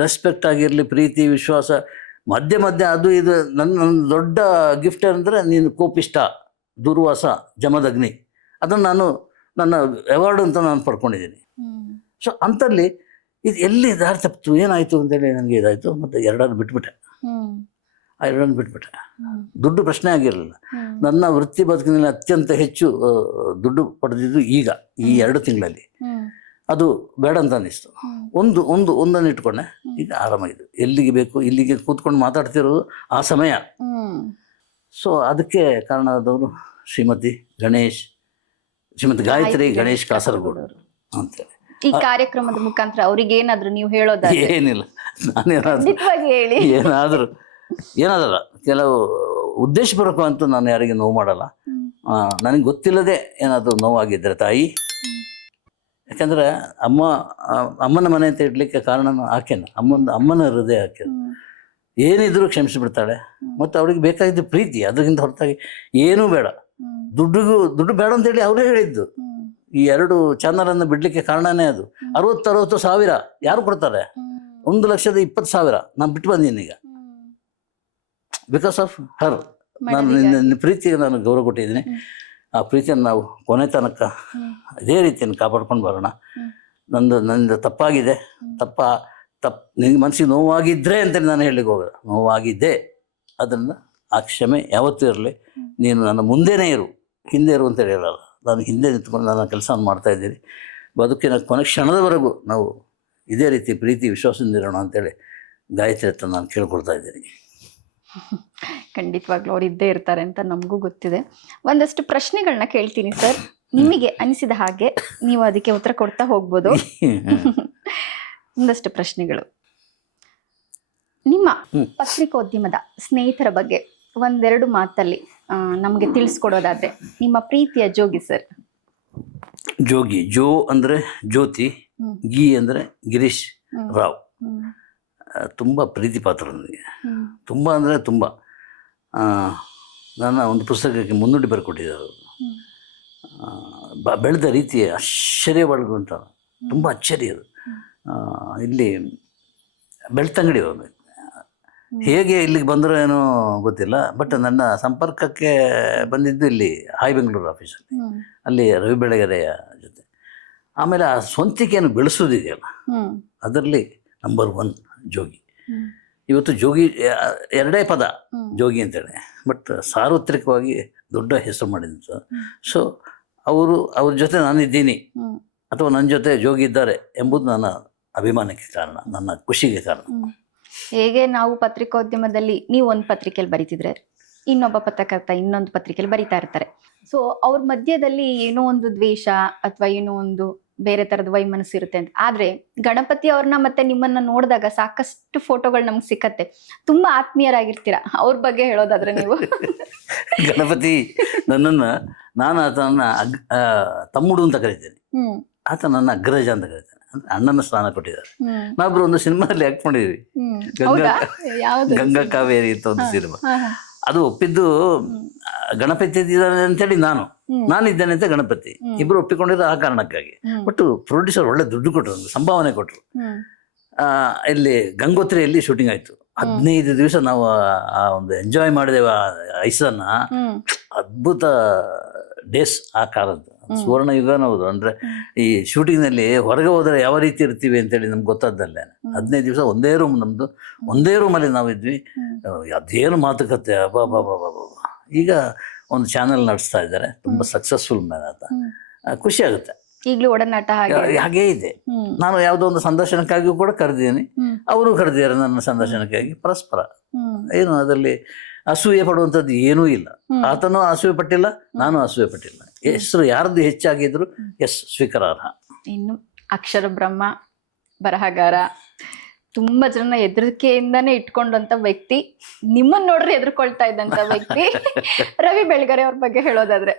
ರೆಸ್ಪೆಕ್ಟ್ ಆಗಿರಲಿ, ಪ್ರೀತಿ, ವಿಶ್ವಾಸ, ಮಧ್ಯೆ ಮಧ್ಯೆ ಅದು ಇದು. ನನ್ನ ದೊಡ್ಡ ಗಿಫ್ಟ್ ಅಂದರೆ ನೀನು ಕೋಪಿಷ್ಟ, ದುರ್ವಾಸ, ಜಮದಗ್ನಿ, ಅದನ್ನು ನಾನು ನನ್ನ ಅವಾರ್ಡ್ ಅಂತ ನಾನು ಪಡ್ಕೊಂಡಿದ್ದೀನಿ. ಸೊ ಅಂಥಲ್ಲಿ ಇದು ಎಲ್ಲಿ ದಾರಿ ತಪ್ಪಿತು, ಏನಾಯಿತು ಅಂತೇಳಿ ನನಗೆ ಇದಾಯಿತು. ಮತ್ತು ಎರಡನ್ನು ಬಿಟ್ಬಿಟ್ಟೆ. ಆ ಎರಡನ್ನು ಬಿಟ್ಬಿಟ್ಟೆ. ದುಡ್ಡು ಪ್ರಶ್ನೆ ಆಗಿರಲಿಲ್ಲ. ನನ್ನ ವೃತ್ತಿ ಬದುಕಿನಲ್ಲಿ ಅತ್ಯಂತ ಹೆಚ್ಚು ದುಡ್ಡು ಪಡೆದಿದ್ದು ಈಗ ಈ 2 ತಿಂಗಳಲ್ಲಿ. ಅದು ಬೇಡ ಅಂತ ಅನ್ನಿಸ್ತು. ಒಂದನ್ನು ಇಟ್ಕೊಂಡೆ. ಈಗ ಆರಾಮಾಗಿದ್ದು, ಎಲ್ಲಿಗೆ ಬೇಕು ಇಲ್ಲಿಗೆ ಕೂತ್ಕೊಂಡು ಮಾತಾಡ್ತಿರೋದು ಆ ಸಮಯ. ಸೊ ಅದಕ್ಕೆ ಕಾರಣವಾದವರು ಶ್ರೀಮತಿ ಗಾಯತ್ರಿ ಗಣೇಶ್ ಕಾಸರಗೋಡು ಅಂತೇಳಿ. ಈ ಕಾರ್ಯಕ್ರಮದ ಮುಖಾಂತರ ಅವ್ರಿಗೆ ಏನಾದ್ರು ನೀವು ಹೇಳೋದಾದ್ರೆ? ಏನಿಲ್ಲ, ನಾನೇನಾದ್ರೂ ಹೇಳಿ. ಏನಾದಲ್ಲ, ಕೆಲವು ಉದ್ದೇಶಪೂರ್ವಕವಂತೂ ನಾನು ಯಾರಿಗೆ ನೋವು ಮಾಡಲ್ಲ. ನನಗೆ ಗೊತ್ತಿಲ್ಲದೆ ಏನಾದರೂ ನೋವಾಗಿದ್ದರೆ ತಾಯಿ, ಯಾಕಂದರೆ ಅಮ್ಮನ ಮನೆ ಅಂತ ಇಡ್ಲಿಕ್ಕೆ ಕಾರಣನೂ ಆಕೆನ, ಅಮ್ಮನ ಹೃದಯ ಆಕೆ. ಏನಿದ್ರು ಕ್ಷಮಿಸಿಬಿಡ್ತಾಳೆ. ಮತ್ತು ಅವಳಿಗೆ ಬೇಕಾಗಿದ್ದು ಪ್ರೀತಿ, ಅದಕ್ಕಿಂತ ಹೊರತಾಗಿ ಏನೂ ಬೇಡ. ದುಡ್ಡು ಬೇಡ ಅಂತೇಳಿ ಅವರೇ ಹೇಳಿದ್ದು. ಈ 2 ಚಾನಲನ್ನು ಬಿಡಲಿಕ್ಕೆ ಕಾರಣನೇ ಅದು. 60 ಸಾವಿರ ಯಾರು ಕೊಡ್ತಾರೆ? 1,20,000 ನಾನು ಬಿಟ್ಟು ಬಂದೀನಿ ಈಗ, ಬಿಕಾಸ್ ಆಫ್ ಹರ್. ನಾನು ನಿನ್ನ ಪ್ರೀತಿಗೆ ನಾನು ಗೌರವ ಕೊಟ್ಟಿದ್ದೀನಿ. ಆ ಪ್ರೀತಿಯನ್ನು ನಾವು ಕೊನೆ ತನಕ ಇದೇ ರೀತಿಯನ್ನು ಕಾಪಾಡ್ಕೊಂಡು ಬರೋಣ. ನಂದು ತಪ್ಪಾಗಿದೆ, ನಿನ್ನ ಮನಸ್ಸಿಗೆ ನೋವಾಗಿದ್ದರೆ ಅಂತೇಳಿ ನಾನು ಹೇಳಲಿಕ್ಕೆ ಹೋಗೋದು. ನೋವಾಗಿದೆ, ಅದನ್ನು ಆ ಕ್ಷಮೆ ಯಾವತ್ತೂ ಇರಲಿ. ನೀನು ನನ್ನ ಮುಂದೆನೇ ಇರು, ಹಿಂದೆ ಇರು ಅಂತೇಳಿ ಹೇಳಲ್ಲ. ನಾನು ಹಿಂದೆ ನಿಂತ್ಕೊಂಡು ನನ್ನ ಕೆಲಸವನ್ನು ಮಾಡ್ತಾಯಿದ್ದೀನಿ. ಬದುಕಿನ ಕೊನೆ ಕ್ಷಣದವರೆಗೂ ನಾವು ಇದೇ ರೀತಿ ಪ್ರೀತಿ ವಿಶ್ವಾಸದಿಂದ ಇರೋಣ ಅಂತೇಳಿ ಗಾಯತ್ರಿ ಹತ್ರ ನಾನು ಕೇಳ್ಕೊಳ್ತಾ ಇದ್ದೀನಿ. ಖಂಡಿತವಾಗ್ಲೂ ಅವ್ರು ಇದ್ದೇ ಇರ್ತಾರೆ ಅಂತ ನಮಗೂ ಗೊತ್ತಿದೆ. ಒಂದಷ್ಟು ಪ್ರಶ್ನೆಗಳನ್ನ ಕೇಳ್ತೀನಿ ಸರ್, ನಿಮಗೆ ಅನಿಸಿದ ಹಾಗೆ ನೀವು ಅದಕ್ಕೆ ಉತ್ತರ ಕೊಡ್ತಾ ಹೋಗ್ಬೋದು. ಒಂದಷ್ಟು ಪ್ರಶ್ನೆಗಳು. ನಿಮ್ಮ ಪತ್ರಿಕೋದ್ಯಮದ ಸ್ನೇಹಿತರ ಬಗ್ಗೆ 1-2 ಮಾತಲ್ಲಿ ನಮಗೆ ತಿಳಿಸ್ಕೊಡೋದಾದ್ರೆ, ನಿಮ್ಮ ಪ್ರೀತಿಯ ಜೋಗಿ ಸರ್. ಜೋ ಅಂದರೆ ಜ್ಯೋತಿ, ಗಿ ಅಂದರೆ ಗಿರೀಶ್ ರಾವ್. ತುಂಬ ಪ್ರೀತಿ ಪಾತ್ರ ನನಗೆ, ತುಂಬ ಅಂದರೆ ತುಂಬ. ನನ್ನ ಒಂದು ಪುಸ್ತಕಕ್ಕೆ ಮುನ್ನುಡಿ ಬರೆಕೊಟ್ಟಿದ್ದಾರೆ. ಬೆಳೆದ ರೀತಿ ಆಶ್ಚರ್ಯ ಪಡ್ಕೊಂತ, ತುಂಬ ಅಚ್ಚರಿ ಅದು. ಇಲ್ಲಿ ಬೆಳ್ತಂಗಡಿ ಅವರು ಹೇಗೆ ಇಲ್ಲಿಗೆ ಬಂದರೂ ಏನೋ ಗೊತ್ತಿಲ್ಲ, ಬಟ್ ನನ್ನ ಸಂಪರ್ಕಕ್ಕೆ ಬಂದಿದ್ದು ಇಲ್ಲಿ ಹಾಯ್ ಬೆಂಗಳೂರು ಆಫೀಸಲ್ಲಿ, ಅಲ್ಲಿ ರವಿ ಬೆಳಗೆರೆಯ ಜೊತೆ. ಆಮೇಲೆ ಆ ಸ್ವಂತಿಕೆಯನ್ನು ಬೆಳೆಸೋದಿದೆಯಲ್ಲ, ಅದರಲ್ಲಿ ನಂಬರ್ 1 ಜೋಗಿ. ಇವತ್ತು ಜೋಗಿ 2 ಪದ ಜೋಗಿ ಅಂತೇಳಿ, ಬಟ್ ಸಾರ್ವತ್ರಿಕವಾಗಿ ದೊಡ್ಡ ಹೆಸರು ಮಾಡಿದ್ದು. ಸೊ ಅವ್ರ ಜೊತೆ ನಾನಿದ್ದೀನಿ ಅಥವಾ ನನ್ನ ಜೊತೆ ಜೋಗಿ ಇದ್ದಾರೆ ಎಂಬುದು ನನ್ನ ಅಭಿಮಾನಕ್ಕೆ ಕಾರಣ, ನನ್ನ ಖುಷಿಗೆ ಕಾರಣ. ಹೇಗೆ ನಾವು ಪತ್ರಿಕೋದ್ಯಮದಲ್ಲಿ, ನೀವು ಒಂದು ಪತ್ರಿಕೆಯಲ್ಲಿ ಬರೀತಿದ್ರೆ ಇನ್ನೊಬ್ಬ ಪತ್ರಕರ್ತ ಇನ್ನೊಂದು ಪತ್ರಿಕೆಯಲ್ಲಿ ಬರಿತಾ ಇರ್ತಾರೆ. ಸೊ ಅವ್ರ ಮಧ್ಯದಲ್ಲಿ ಏನೋ ಒಂದು ದ್ವೇಷ ಅಥವಾ ಏನೋ ಒಂದು ಬೇರೆ ತರದ ವೈಮನಸ್ಸು ಇರುತ್ತೆ ಅಂತ. ಆದ್ರೆ ಗಣಪತಿ ಅವ್ರನ್ನ ಮತ್ತೆ ನಿಮ್ಮನ್ನ ನೋಡಿದಾಗ ಸಾಕಷ್ಟು ಫೋಟೋಗಳು ನಮ್ಗೆ ಸಿಕ್ಕತ್ತೆ. ತುಂಬಾ ಆತ್ಮೀಯರಾಗಿರ್ತೀರಾ. ಅವ್ರ ಬಗ್ಗೆ ಹೇಳೋದಾದ್ರೆ ನೀವು? ಗಣಪತಿ ನಾನು ಆತನನ್ನ ತಮ್ಮುಡು ಅಂತ ಕರಿತೇನೆ, ಆತ ನನ್ನ ಅಗ್ರಜ ಅಂತ ಕರಿತೇನೆ. ಅಂದ್ರೆ ಅಣ್ಣನ ಸ್ಥಾನ ಕೊಟ್ಟಿದ್ದಾರೆ. ನಾವಿಬ್ರು ಒಂದು ಸಿನಿಮಾದಲ್ಲಿ ಆಕ್ಟ್ ಮಾಡಿದ್ವಿ, ಗಂಗಾ ಕಾವೇರಿ ಅಂತ ಒಂದು ಸಿನಿಮಾ. ಅದು ಒಪ್ಪಿದ್ದು ಗಣಪತಿ ಇದ್ದಾನೆ ಅಂತೇಳಿ ನಾನಿದ್ದೇನೆ ಅಂತ ಗಣಪತಿ, ಇಬ್ರು ಒಪ್ಪಿಕೊಂಡಿದ್ದು ಆ ಕಾರಣಕ್ಕಾಗಿ. ಬಟ್ ಪ್ರೊಡ್ಯೂಸರ್ ಒಳ್ಳೆ ದುಡ್ಡು ಕೊಟ್ಟರು, ಸಂಭಾವನೆ ಕೊಟ್ಟರು. ಇಲ್ಲಿ ಗಂಗೋತ್ರಿಯಲ್ಲಿ ಶೂಟಿಂಗ್ ಆಯ್ತು. 15 ದಿವಸ ನಾವು ಆ ಒಂದು ಎಂಜಾಯ್ ಮಾಡಿದೆವು ಆ ಐಸನ್ನ. ಅದ್ಭುತ ಡೇಸ್ ಆ ಕಾಲದ್ದು, ಸುವರ್ಣ ಯುಗನೂ ಹೌದು. ಅಂದ್ರೆ ಈ ಶೂಟಿಂಗ್ನಲ್ಲಿ ಹೊರಗೆ ಹೋದರೆ ಯಾವ ರೀತಿ ಇರ್ತೀವಿ ಅಂತೇಳಿ ನಮ್ಗೆ ಗೊತ್ತಾದ್ದಲ್ಲೇ. 15 ದಿವಸ ಒಂದೇ ರೂಮ್, ನಮ್ದು ಒಂದೇ ರೂಮಲ್ಲಿ ನಾವಿದ್ವಿ. ಅದೇನು ಮಾತುಕತೆ, ಈಗ ಒಂದು ಚಾನೆಲ್ ನಡೆಸ್ತಾ ಇದ್ದಾರೆ, ತುಂಬಾ ಸಕ್ಸಸ್ಫುಲ್ ಮ್ಯಾನ್ ಆತ. ಖುಷಿ ಆಗುತ್ತೆ. ಈಗಲೂ ಒಡನಾಟ ಹಾಗೇ ಇದೆ. ನಾನು ಯಾವುದೋ ಒಂದು ಸಂದರ್ಶನಕ್ಕಾಗಿಯೂ ಕೂಡ ಕರೆದಿದ್ದೀನಿ, ಅವರು ಕರೆದಿದ್ದಾರೆ ನನ್ನ ಸಂದರ್ಶನಕ್ಕಾಗಿ. ಪರಸ್ಪರ ಏನು ಅದರಲ್ಲಿ ಅಸೂಯೆ ಪಡುವಂಥದ್ದು ಏನೂ ಇಲ್ಲ. ಆತನೂ ಅಸೂಯೆ ಪಟ್ಟಿಲ್ಲ, ನಾನು ಅಸೂಯೆ ಪಟ್ಟಿಲ್ಲ. ಹೆಸರು ಯಾರ್ದು ಹೆಚ್ಚಾಗಿದ್ರು ಸ್ವೀಕಾರಾರ್ಹ. ಇನ್ನು ಅಕ್ಷರ ಬ್ರಹ್ಮ, ಬರಹಗಾರ, ತುಂಬಾ ಜನ ಹೆದರಿಕೆಯಿಂದಾನೇ ಇಟ್ಕೊಂಡಂತ ವ್ಯಕ್ತಿ, ನಿಮ್ಮನ್ನ ನೋಡ್ರಿ ಹೆದರ್ಕೊಳ್ತಾ ಇದ್ದಂತ ವ್ಯಕ್ತಿ ರವಿ ಬೆಳಗೆರೆ ಅವ್ರ ಬಗ್ಗೆ ಹೇಳೋದಾದ್ರೆ?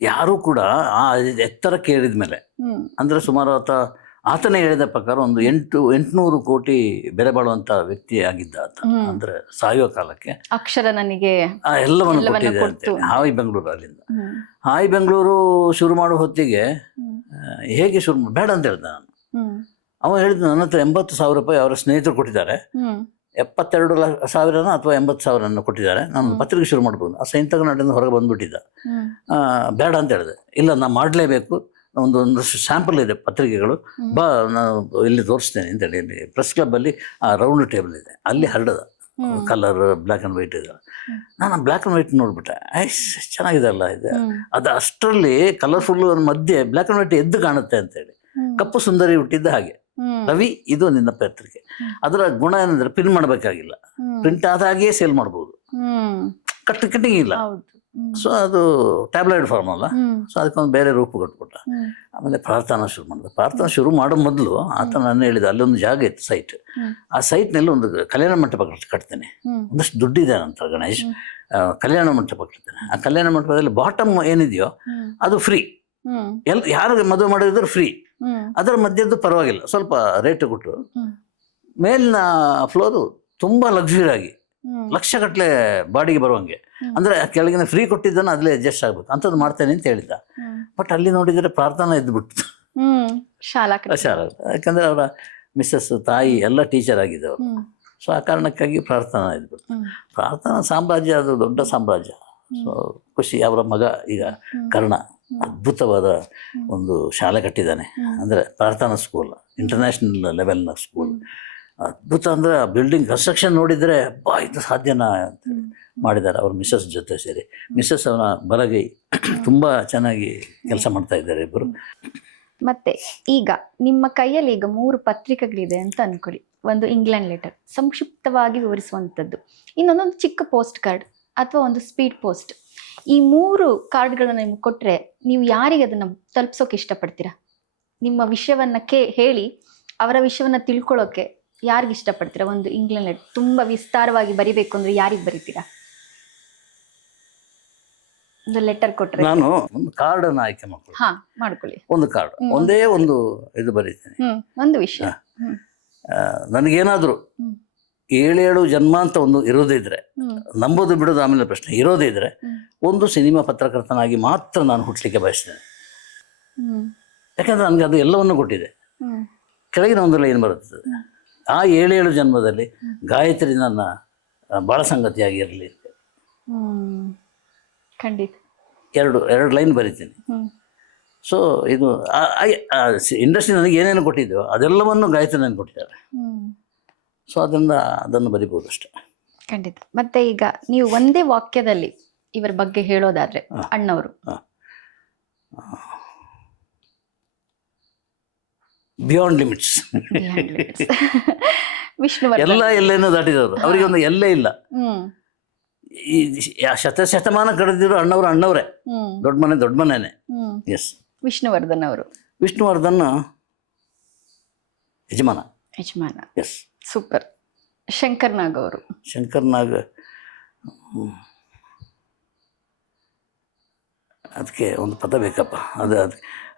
ಯಾರು ಕೂಡ ಆ ಎತ್ತರ ಕೇಳಿದ್ಮೇಲೆ, ಅಂದ್ರೆ ಸುಮಾರು ಆತನೇ ಹೇಳಿದ ಪ್ರಕಾರ ಒಂದು 800 ಕೋಟಿ ಬೆಲೆ ಬಾಳುವಂತ ವ್ಯಕ್ತಿ ಆಗಿದ್ದ ಆತ. ಅಂದ್ರೆ ಸಾಯುವ ಕಾಲಕ್ಕೆ ಅಕ್ಷರ ನನಗೆ ಎಲ್ಲವನ್ನು ಕೊಟ್ಟಿದೆ ಅಂತೇಳಿ ಹಾಯ್ ಬೆಂಗಳೂರು. ಅಲ್ಲಿಂದ ಹಾಯ್ ಬೆಂಗಳೂರು ಶುರು ಮಾಡುವ ಹೊತ್ತಿಗೆ ಹೇಗೆ ಶುರು ಬೇಡ ಅಂತ ಹೇಳ್ದ ನಾನು. ಅವ ಹೇಳಿದ ನನ್ನ ಹತ್ರ 80,000 ರೂಪಾಯಿ ಅವರ ಸ್ನೇಹಿತರು ಕೊಟ್ಟಿದ್ದಾರೆ, 72,000 ಅಥವಾ 80,000 ಕೊಟ್ಟಿದ್ದಾರೆ, ನಾನು ಪತ್ರಿಕೆ ಶುರು ಮಾಡ್ಬೋದು. ಆ ಸೈಂತಕನಾಡಿಂದ ಹೊರಗೆ ಬಂದ್ಬಿಟ್ಟಿದ್ದ. ಬೇಡ ಅಂತ ಹೇಳಿದೆ. ಇಲ್ಲ, ನಾ ಮಾಡಲೇಬೇಕು, ಒಂದಷ್ಟು ಸ್ಯಾಂಪಲ್ ಇದೆ ಪತ್ರಿಕೆಗಳು, ಬಾ ನಾನು ಇಲ್ಲಿ ತೋರಿಸ್ತೇನೆ ಅಂತೇಳಿ. ಇಲ್ಲಿ ಪ್ರೆಸ್ ಕ್ಲಬ್ಬಲ್ಲಿ ಆ ರೌಂಡ್ ಟೇಬಲ್ ಇದೆ, ಅಲ್ಲಿ ಹರಡದ ಕಲರ್ ಬ್ಲ್ಯಾಕ್ ಆ್ಯಂಡ್ ವೈಟ್ ಇದೆ. ನಾನು ಬ್ಲ್ಯಾಕ್ ಆ್ಯಂಡ್ ವೈಟ್ ನೋಡ್ಬಿಟ್ಟೆ, ಚೆನ್ನಾಗಿದೆ ಅಲ್ಲ ಇದೆ. ಅದು ಅಷ್ಟರಲ್ಲಿ ಕಲರ್ಫುಲ್ ಮಧ್ಯೆ ಬ್ಲ್ಯಾಕ್ ಆ್ಯಂಡ್ ವೈಟ್ ಎದ್ದು ಕಾಣುತ್ತೆ ಅಂತೇಳಿ. ಕಪ್ಪು ಸುಂದರಿ ಹುಟ್ಟಿದ್ದ ಹಾಗೆ, ರವಿ ಇದು ನಿನ್ನ ಪತ್ರಿಕೆ. ಅದರ ಗುಣ ಏನಂದ್ರೆ ಪ್ರಿಂಟ್ ಮಾಡಬೇಕಾಗಿಲ್ಲ, ಪ್ರಿಂಟ್ ಆದ ಹಾಗೆಯೇ ಸೇಲ್ ಮಾಡ್ಬೋದು, ಕಟ್ಟಿಂಗ್ ಇಲ್ಲ. ಸೊ ಅದು ಟ್ಯಾಬ್ಲಾಯ್ಡ್ ಫಾರ್ಮ್ ಅಲ್ಲ. ಸೊ ಅದಕ್ಕೊಂದು ಬೇರೆ ರೂಪ ಕೊಟ್ಬಿಟ್ಟ. ಆಮೇಲೆ ಪ್ರಾರ್ಥನಾ ಶುರು ಮಾಡಿದೆ. ಪ್ರಾರ್ಥನಾ ಶುರು ಮಾಡೋ ಮೊದಲು ಆತ ನಾನು ಹೇಳಿದ, ಅಲ್ಲೊಂದು ಜಾಗ ಇತ್ತು ಸೈಟ್, ಆ ಸೈಟ್ನಲ್ಲಿ ಒಂದು ಕಲ್ಯಾಣ ಮಂಟಪ ಕಟ್ತೇನೆ, ಒಂದಷ್ಟು ದುಡ್ಡಿದೆ ಅಂತ ಗಣೇಶ್, ಕಲ್ಯಾಣ ಮಂಟಪ ಕಟ್ತೇನೆ. ಆ ಕಲ್ಯಾಣ ಮಂಟಪದಲ್ಲಿ ಬಾಟಮ್ ಏನಿದೆಯೋ ಅದು ಫ್ರೀ, ಯಾರು ಮದುವೆ ಮಾಡಿದ್ರು ಫ್ರೀ. ಅದರ ಮಧ್ಯದ್ದು ಪರವಾಗಿಲ್ಲ, ಸ್ವಲ್ಪ ರೇಟ್ ಕೊಟ್ಟು. ಮೇಲಿನ ಫ್ಲೋರು ತುಂಬಾ ಲಕ್ಸುರಿ ಆಗಿ ಲಕ್ಷಗಟ್ಟಲೆ ಬಾಡಿಗೆ ಬರುವಂಗೆ, ಅಂದ್ರೆ ಕೆಳಗಿನ ಫ್ರೀ ಕೊಟ್ಟಿದ್ದನ್ನು ಅಲ್ಲೇ ಅಡ್ಜಸ್ಟ್ ಆಗ್ಬೇಕು ಅಂಥದ್ದು ಮಾಡ್ತೇನೆ ಅಂತ ಹೇಳಿದ್ದ. ಬಟ್ ಅಲ್ಲಿ ನೋಡಿದರೆ ಪ್ರಾರ್ಥನಾ ಎದ್ದುಬಿಟ್ಟು ಶಾಲಾ, ಯಾಕಂದ್ರೆ ಅವರ ಮಿಸ್ಸಸ್ ತಾಯಿ ಎಲ್ಲ ಟೀಚರ್ ಆಗಿದ್ದವರು. ಸೊ ಆ ಕಾರಣಕ್ಕಾಗಿ ಪ್ರಾರ್ಥನಾ ಎದ್ಬಿಟ್ಟು. ಪ್ರಾರ್ಥನಾ ಸಾಮ್ರಾಜ್ಯ ಅದು ದೊಡ್ಡ ಸಾಮ್ರಾಜ್ಯ. ಸೊ ಖುಷಿ. ಅವರ ಮಗ ಈಗ ಕರ್ಣ ಅದ್ಭುತವಾದ ಒಂದು ಶಾಲೆ ಕಟ್ಟಿದ್ದಾನೆ, ಅಂದರೆ ಪ್ರಾರ್ಥನಾ ಸ್ಕೂಲ್, ಇಂಟರ್ನ್ಯಾಷನಲ್ ಲೆವೆಲ್ನ ಸ್ಕೂಲ್. ಅದ್ಭುತ. ಅಂದರೆ ಆ ಬಿಲ್ಡಿಂಗ್ ಕನ್ಸ್ಟ್ರಕ್ಷನ್ ನೋಡಿದರೆ ಬಾ ಇದು ಸಾಧ್ಯನಾ ಅಂತ ಮಾಡಿದ್ದಾರೆ ಅವ್ರ ಮಿಸ್ಸಸ್ ಜೊತೆ ಸೇರಿ. ಮಿಸ್ಸಸ್ ಅವನ ಬಲಗೈ, ತುಂಬ ಚೆನ್ನಾಗಿ ಕೆಲಸ ಮಾಡ್ತಾ ಇದ್ದಾರೆ ಇಬ್ಬರು. ಮತ್ತೆ ಈಗ ನಿಮ್ಮ ಕೈಯಲ್ಲಿ ಈಗ 3 ಪತ್ರಿಕೆಗಳಿದೆ ಅಂತ ಅನ್ಕೊಳ್ಳಿ. ಒಂದು ಇಂಗ್ಲೆಂಡ್ ಲೆಟರ್, ಸಂಕ್ಷಿಪ್ತವಾಗಿ ವಿವರಿಸುವಂಥದ್ದು. ಇನ್ನೊಂದೊಂದು ಚಿಕ್ಕ ಪೋಸ್ಟ್ ಕಾರ್ಡ್ ಅಥವಾ ಒಂದು ಸ್ಪೀಡ್ ಪೋಸ್ಟ್. ಈ 3 ಕಾರ್ಡ್ಗಳನ್ನ ನಿಮ್ಗೆ ಕೊಟ್ಟರೆ ನೀವು ಯಾರಿಗೆ ಅದನ್ನು ತಲುಪಿಸೋಕೆ ಇಷ್ಟಪಡ್ತೀರಾ? ನಿಮ್ಮ ವಿಷಯವನ್ನ ಹೇಳಿ ಅವರ ವಿಷಯವನ್ನ ತಿಳ್ಕೊಳ್ಳೋಕೆ ಯಾರಿಗೆ ಇಷ್ಟಪಡ್ತೀರಾ? ಒಂದು ಇಂಗ್ಲೆಂಡ್ ಲೆಟರ್ ತುಂಬ ವಿಸ್ತಾರವಾಗಿ ಬರಿಬೇಕು ಅಂದ್ರೆ ಯಾರಿಗೆ ಬರಿತೀರಾ? ಒಂದು ಲೆಟರ್ ಕೊಟ್ಟರೆ ನಾನು ಒಂದು ಕಾರ್ಡ್ ಅನ್ನು ಆಯ್ಕೆ ಮಾಡ್ಕೊಳ್ಳಿ. ಮಾಡ್ಕೊಳ್ಳಿ. ಒಂದು ಕಾರ್ಡ್, ಒಂದೇ ಒಂದು ಇದು ಬರೀತೀನಿ. ಒಂದು ವಿಷಯ. ನನಗೇನಾದರೂ 7 ಜನ್ಮ ಅಂತ ಒಂದು ಇರೋದಿದ್ರೆ, ನಂಬೋದು ಬಿಡೋದು ಆಮೇಲೆ ಪ್ರಶ್ನೆ, ಇರೋದಿದ್ರೆ ಒಂದು ಸಿನಿಮಾ ಪತ್ರಕರ್ತನಾಗಿ ಮಾತ್ರ ನಾನು ಹುಟ್ಟಲಿಕ್ಕೆ ಬಯಸ್ತೇನೆ. ಯಾಕಂದ್ರೆ ನನಗೆ ಅದು ಎಲ್ಲವನ್ನು ಕೊಟ್ಟಿದೆ. ಕೆಳಗಿನ ಒಂದು ಲೈನ್ ಬರುತ್ತದೆ, ಆ 7 ಜನ್ಮದಲ್ಲಿ ಗಾಯತ್ರಿ ನನ್ನ ಬಾಳ ಸಂಗತಿಯಾಗಿರಲಿ. ಖಂಡಿತ. ಎರಡು ಲೈನ್ ಬರಿತೀನಿ. ಸೊ ಇದು ಇಂಡಸ್ಟ್ರಿ ನನಗೆ ಏನೇನು ಕೊಟ್ಟಿದ್ದೆವು ಅದೆಲ್ಲವನ್ನು ಗಾಯತ್ರಿ ನನಗೆ ಕೊಟ್ಟಿದ್ದಾರೆ. ಸೊ ಅದನ್ನು ಬರಿಬೋದು ಅಷ್ಟೇ. ಖಂಡಿತ. ಮತ್ತೆ ಈಗ ನೀವು ಒಂದೇ ವಾಕ್ಯದಲ್ಲಿ ಇವರ ಬಗ್ಗೆ ಹೇಳೋದಾದ್ರೆ, ಅಣ್ಣವರು ಬಿಯಾಂಡ್ ಲಿಮಿಟ್ಸ್. ವಿಷ್ಣುವರ್ಧನ್ ಎಲ್ಲ ಎಲ್ಲೇನೋ ದಾಟಿದವರು, ಅವರಿಗೆ ಒಂದು ಎಲ್ಲೇ ಇಲ್ಲ. ಈ ಶತಮಾನ ಕಳೆದಿರೋ ಅಣ್ಣವರೇ, ದೊಡ್ಡ ಮನೆನೇ. ಎಸ್. ವಿಷ್ಣುವರ್ಧನ್ ಅವರು. ವಿಷ್ಣುವರ್ಧನ್ ಯಜಮಾನ. ಎಸ್. ಸೂಪರ್. ಶಂಕರ್ ನಾಗ್ ಅವರು. ಶಂಕರ್ ನಾಗ್ ಅದಕ್ಕೆ ಒಂದು ಪದ ಬೇಕಪ್ಪ.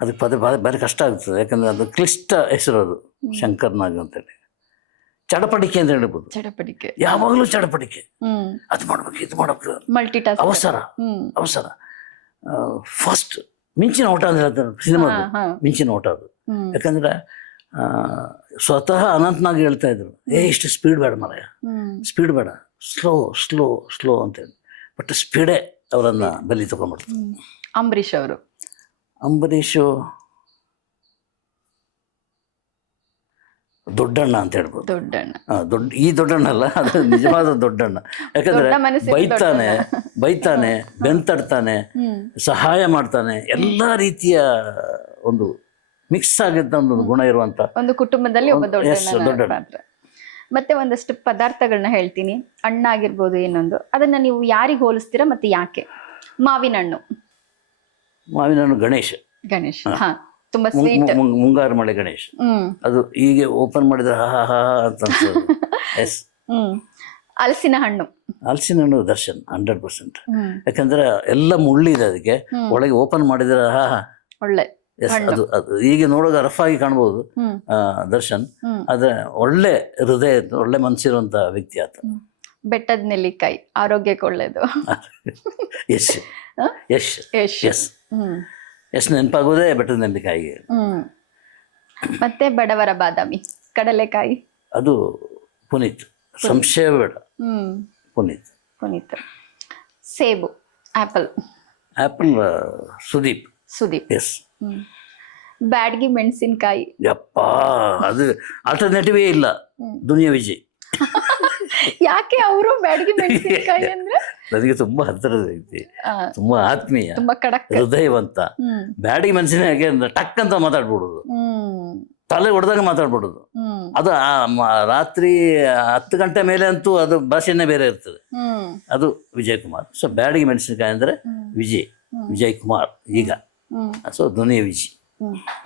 ಅದಕ್ಕೆ ಪದ ಭಾರಿ ಕಷ್ಟ ಆಗ್ತದೆ, ಯಾಕಂದ್ರೆ ಅದು ಕ್ಲಿಷ್ಟ ಹೆಸರು. ಅದು ಶಂಕರ್ ನಾಗ್ ಅಂತೇಳಿ ಚಡಪಡಿಕೆ ಅಂತ ಹೇಳ್ಬೋದು. ಚಡಪಡಿಕೆ, ಯಾವಾಗಲೂ ಚಡಪಡಿಕೆ. ಅದು ಮಾಡ್ಬೇಕು, ಇದು ಮಾಡ್ಬೇಕು, ಮಲ್ಟಿಟಾಸ್ಕ್, ಅವಸರ. ಫಸ್ಟ್ ಮಿಂಚಿನ ಓಟ ಅಂತ ಹೇಳ್ತಾರೆ ಸಿನಿಮಾ, ಮಿಂಚಿನ ಓಟ ಅದು. ಯಾಕಂದ್ರೆ ಸ್ವತಃ ಅನಂತನಾಗ್ ಹೇಳ್ತಾ ಇದ್ರು, ಇಷ್ಟು ಸ್ಪೀಡ್ ಬೇಡ ಮಾರಾಯ, ಸ್ಪೀಡ್ ಬೇಡ, ಸ್ಲೋ ಅಂತೇಳಿ. ಬಟ್ ಸ್ಪೀಡೇ ಅವರನ್ನ ಬಲಿ ತಗೊಂಡ್ಬಿಡ್ತಾರೆ. ಅಂಬರೀಷು ದೊಡ್ಡಣ್ಣ ಅಂತ ಹೇಳ್ಬೋದು. ಈ ದೊಡ್ಡಣ್ಣ ಅಲ್ಲ, ಅದು ನಿಜವಾದ ದೊಡ್ಡಣ್ಣ. ಯಾಕಂದ್ರೆ ಬೈತಾನೆ, ಬೆಂತಡ್ತಾನೆ, ಸಹಾಯ ಮಾಡ್ತಾನೆ, ಎಲ್ಲಾ ರೀತಿಯ ಒಂದು ಮಿಕ್ಸ್ ಆಗಿದ್ದ ಒಂದು ಗುಣ ಇರುವಂತ ಒಂದು ಕುಟುಂಬದಲ್ಲಿ ಒಬ್ಬ ದೊಡ್ಡ. ಮತ್ತೆ ಒಂದಷ್ಟು ಪದಾರ್ಥಗಳನ್ನ ಹೇಳ್ತೀನಿ. ಅಣ್ಣ ಆಗಿರ್ಬೋದು ಏನೊಂದು, ಅದನ್ನ ನೀವು ಯಾರಿಗೆ ಹೋಲಿಸ್ತೀರಾ ಮತ್ತೆ ಯಾಕೆ? ಮಾವಿನ ಹಣ್ಣು ಗಣೇಶ್. ತುಂಬಾ ಸ್ವೀಟ್. ಮುಂಗಾರು ಮಳೆ ಗಣೇಶ್. ಅದು ಹೀಗೆ ಓಪನ್ ಮಾಡಿದ್ರೆ ಹಾ ಅಂತ ಅನ್ಸೋದು. ಎಸ್. ಹಲಸಿನ ಹಣ್ಣು ದರ್ಶನ್ 100%. ಯಾಕಂದ್ರೆ ಎಲ್ಲ ಮುಳ್ಳಿದೆ ಅದಕ್ಕೆ, ಒಳಗೆ ಓಪನ್ ಮಾಡಿದ್ರೆ ಎಸ್, ಅದು ಈಗ ನೋಡುವಾಗ ರಫ್ ಆಗಿ ಕಾಣ್ಬೋದು ದರ್ಶನ್, ಆದ್ರೆ ಒಳ್ಳೆ ಹೃದಯ, ಒಳ್ಳೆ ಮನಸ್ಸಿರುವಂತ ವ್ಯಕ್ತಿ ಆತ. ಬೆಟ್ಟದ ನೆಲ್ಲಿಕಾಯಿ ಆರೋಗ್ಯಕ್ಕೆ ಒಳ್ಳೇದು. ಯಶ್ ಯಶ್ ಎಸ್ ಎಸ್ ನೆನಪಾಗೋದೇ ಬೆಟ್ಟದ ನೆಲ್ಲಿಕಾಯಿಗೆ. ಮತ್ತೆ ಬಡವರ ಬಾದಾಮಿ ಕಡಲೆಕಾಯಿ, ಅದು ಪುನೀತ್, ಸಂಶಯ ಬೇಡ, ಪುನೀತ್. ಸೇಬು ಆಪಲ್ ಸುದೀಪ್. ಎಸ್. ಬ್ಯಾಡ್ಗಿ ಮೆಣಸಿನ್ಕಾಯಿ, ಯಪ್ಪ, ಅದು ಆಲ್ಟರ್ನೇಟಿವೇ ಇಲ್ಲ, ದುನಿಯಾ ವಿಜಯ್. ಯಾಕೆ ಅವರು ಬ್ಯಾಡ್ಗಿ ಮೆಣಸಿನ್ಕಾಯಿ ಅಂದ್ರೆ? ನನಗೆ ತುಂಬಾ ಹತ್ತಿರದ ವ್ಯಕ್ತಿ, ತುಂಬಾ ಆತ್ಮೀಯ, ತುಂಬಾ ಕಡಕ್ ಹೃದಯವಂತ. ಬ್ಯಾಡ್ಗಿ ಮೆಣಸಿನಕಾಯಿ ಅಂದ್ರೆ ಟಕ್ ಅಂತ ಮಾತಾಡ್ಬಿಡುದು, ತಲೆ ಹೊಡೆದಾಗ ಮಾತಾಡ್ಬಿಡುದು. ಅದು ರಾತ್ರಿ 10 ಗಂಟೆ ಮೇಲೆ ಅಂತೂ ಅದು ಭಾಷೆನೇ ಬೇರೆ ಇರ್ತದೆ. ಅದು ವಿಜಯ್ ಕುಮಾರ್. ಸೊ ಬ್ಯಾಡ್ಗಿ ಮೆಣಸಿನಕಾಯಿ ಅಂದ್ರೆ ವಿಜಯ್ ಕುಮಾರ್. ಈಗ ಸೊ ಧ್ವನಿ ವಿಜಯ್.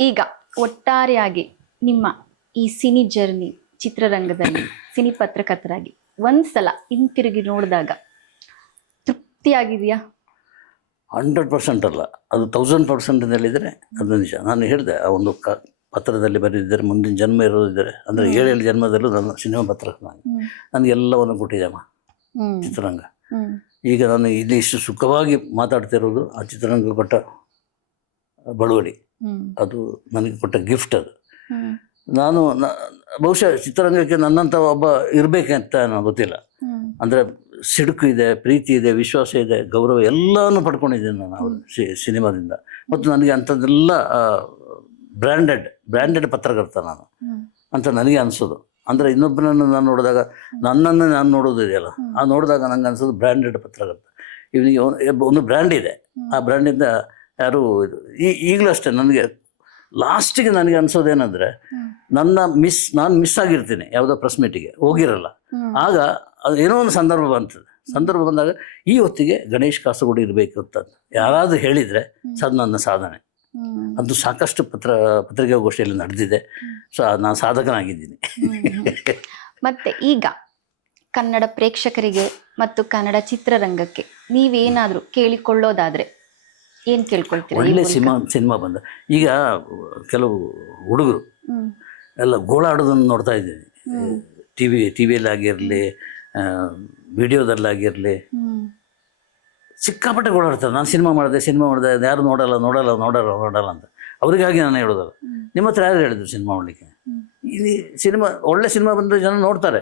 ಈಗ ಒಟ್ಟಾರೆಯಾಗಿ ನಿಮ್ಮ ಈ ಸಿನಿ ಜರ್ನಿ, ಚಿತ್ರರಂಗದಲ್ಲಿ ಸಿನಿ ಪತ್ರಕರ್ತರಾಗಿ ಒಂದ್ಸಲ ಹಿಂತಿರುಗಿ ನೋಡಿದಾಗ ತೃಪ್ತಿಯಾಗಿದೆಯಾ? 100% ಅಲ್ಲ, ಅದು 1000% ಹೇಳಿದರೆ ಅದು ನಿಜ. ನಾನು ಹೇಳಿದೆ, ಆ ಒಂದು ಪತ್ರದಲ್ಲಿ ಬರೆದಿದ್ದರೆ ಮುಂದಿನ ಜನ್ಮ ಇರೋದಿದ್ದರೆ, ಅಂದರೆ 7 ಜನ್ಮದಲ್ಲೂ ನನ್ನ ಸಿನಿಮಾ ಪತ್ರ ನನಗೆಲ್ಲವನ್ನು ಕೊಟ್ಟಿದ್ದೆಮ್ಮ ಚಿತ್ರರಂಗ. ಈಗ ನಾನು ಇಲ್ಲಿ ಇಷ್ಟು ಸುಖವಾಗಿ ಮಾತಾಡ್ತಿರೋದು ಆ ಚಿತ್ರರಂಗ ಕೊಟ್ಟ ಬಳುವಳಿ, ಅದು ನನಗೆ ಕೊಟ್ಟ ಗಿಫ್ಟ್. ಅದು ನಾನು ಬಹುಶಃ ಚಿತ್ರರಂಗಕ್ಕೆ ನನ್ನಂಥ ಒಬ್ಬ ಇರಬೇಕಂತ ನನಗೆ ಗೊತ್ತಿಲ್ಲ. ಅಂದರೆ ಸಿಡುಕು ಇದೆ, ಪ್ರೀತಿ ಇದೆ, ವಿಶ್ವಾಸ ಇದೆ, ಗೌರವ ಎಲ್ಲನೂ ಪಡ್ಕೊಂಡಿದ್ದೀನಿ ನಾನು ಅವ್ರ ಸಿನಿಮಾದಿಂದ. ಮತ್ತು ನನಗೆ ಅಂಥದ್ದೆಲ್ಲ ಬ್ರ್ಯಾಂಡೆಡ್ ಪತ್ರಕರ್ತ ನಾನು ಅಂತ ನನಗೆ ಅನಿಸೋದು. ಅಂದರೆ ಇನ್ನೊಬ್ಬನನ್ನು ನಾನು ನೋಡಿದಾಗ ನನ್ನನ್ನು ನಾನು ನೋಡೋದಿದೆಯಲ್ಲ, ಆ ನೋಡಿದಾಗ ನಂಗೆ ಅನ್ಸೋದು ಬ್ರ್ಯಾಂಡೆಡ್ ಪತ್ರಕರ್ತ. ಇವನಿಗೆ ಒಂದು ಬ್ರ್ಯಾಂಡ್ ಇದೆ, ಆ ಬ್ರ್ಯಾಂಡಿಂದ ಯಾರು ಈಗಲೂ ಅಷ್ಟೇ ನನಗೆ ಲಾಸ್ಟಿಗೆ ನನಗೆ ಅನ್ಸೋದೇನೆಂದರೆ, ನಾನು ಮಿಸ್ ಆಗಿರ್ತೀನಿ ಯಾವುದೋ ಪ್ರೆಸ್ ಮೀಟಿಗೆ ಹೋಗಿರಲ್ಲ. ಆಗ ಏನೋ ಒಂದು ಸಂದರ್ಭ ಬಂದಾಗ ಈ ಹೊತ್ತಿಗೆ ಗಣೇಶ್ ಕಾಸರಗೋಡು ಇರಬೇಕು ಅಂತ ಯಾರಾದರೂ ಹೇಳಿದರೆ ಅದು ನನ್ನ ಸಾಧನೆ. ಅದು ಸಾಕಷ್ಟು ಪತ್ರಿಕಾಗೋಷ್ಠಿಯಲ್ಲಿ ನಡೆದಿದೆ. ಸೊ ನಾನು ಸಾಧಕನಾಗಿದ್ದೀನಿ. ಮತ್ತೆ ಈಗ ಕನ್ನಡ ಪ್ರೇಕ್ಷಕರಿಗೆ ಮತ್ತು ಕನ್ನಡ ಚಿತ್ರರಂಗಕ್ಕೆ ನೀವೇನಾದರೂ ಕೇಳಿಕೊಳ್ಳೋದಾದ್ರೆ ಏನು ಕೇಳ್ಕೊಳ್ತೀರಿ? ಒಳ್ಳೆ ಸಿನಿಮಾ ಬಂದ ಈಗ ಕೆಲವು ಹುಡುಗರು ಎಲ್ಲ ಗೋಳಾಡೋದನ್ನು ನೋಡ್ತಾ ಇದ್ದೀನಿ. ಟಿವಿಯಲ್ಲಾಗಿರಲಿ, ವಿಡಿಯೋದಲ್ಲಾಗಿರಲಿ, ಸಿಕ್ಕಾಪಟ್ಟೆ ಗೋಳಾಡ್ತಾರೆ. ನಾನು ಸಿನಿಮಾ ಮಾಡಿದೆ, ಯಾರು ನೋಡಲ್ಲ ಅಂತ. ಅವರಿಗಾಗಿ ನಾನು ಹೇಳೋದಲ್ಲ. ನಿಮ್ಮ ಹತ್ರ ಯಾರು ಹೇಳಿದ್ರು ಸಿನಿಮಾ ನೋಡಲಿಕ್ಕೆ? ಇಲ್ಲಿ ಒಳ್ಳೆ ಸಿನಿಮಾ ಬಂದರೆ ಜನ ನೋಡ್ತಾರೆ.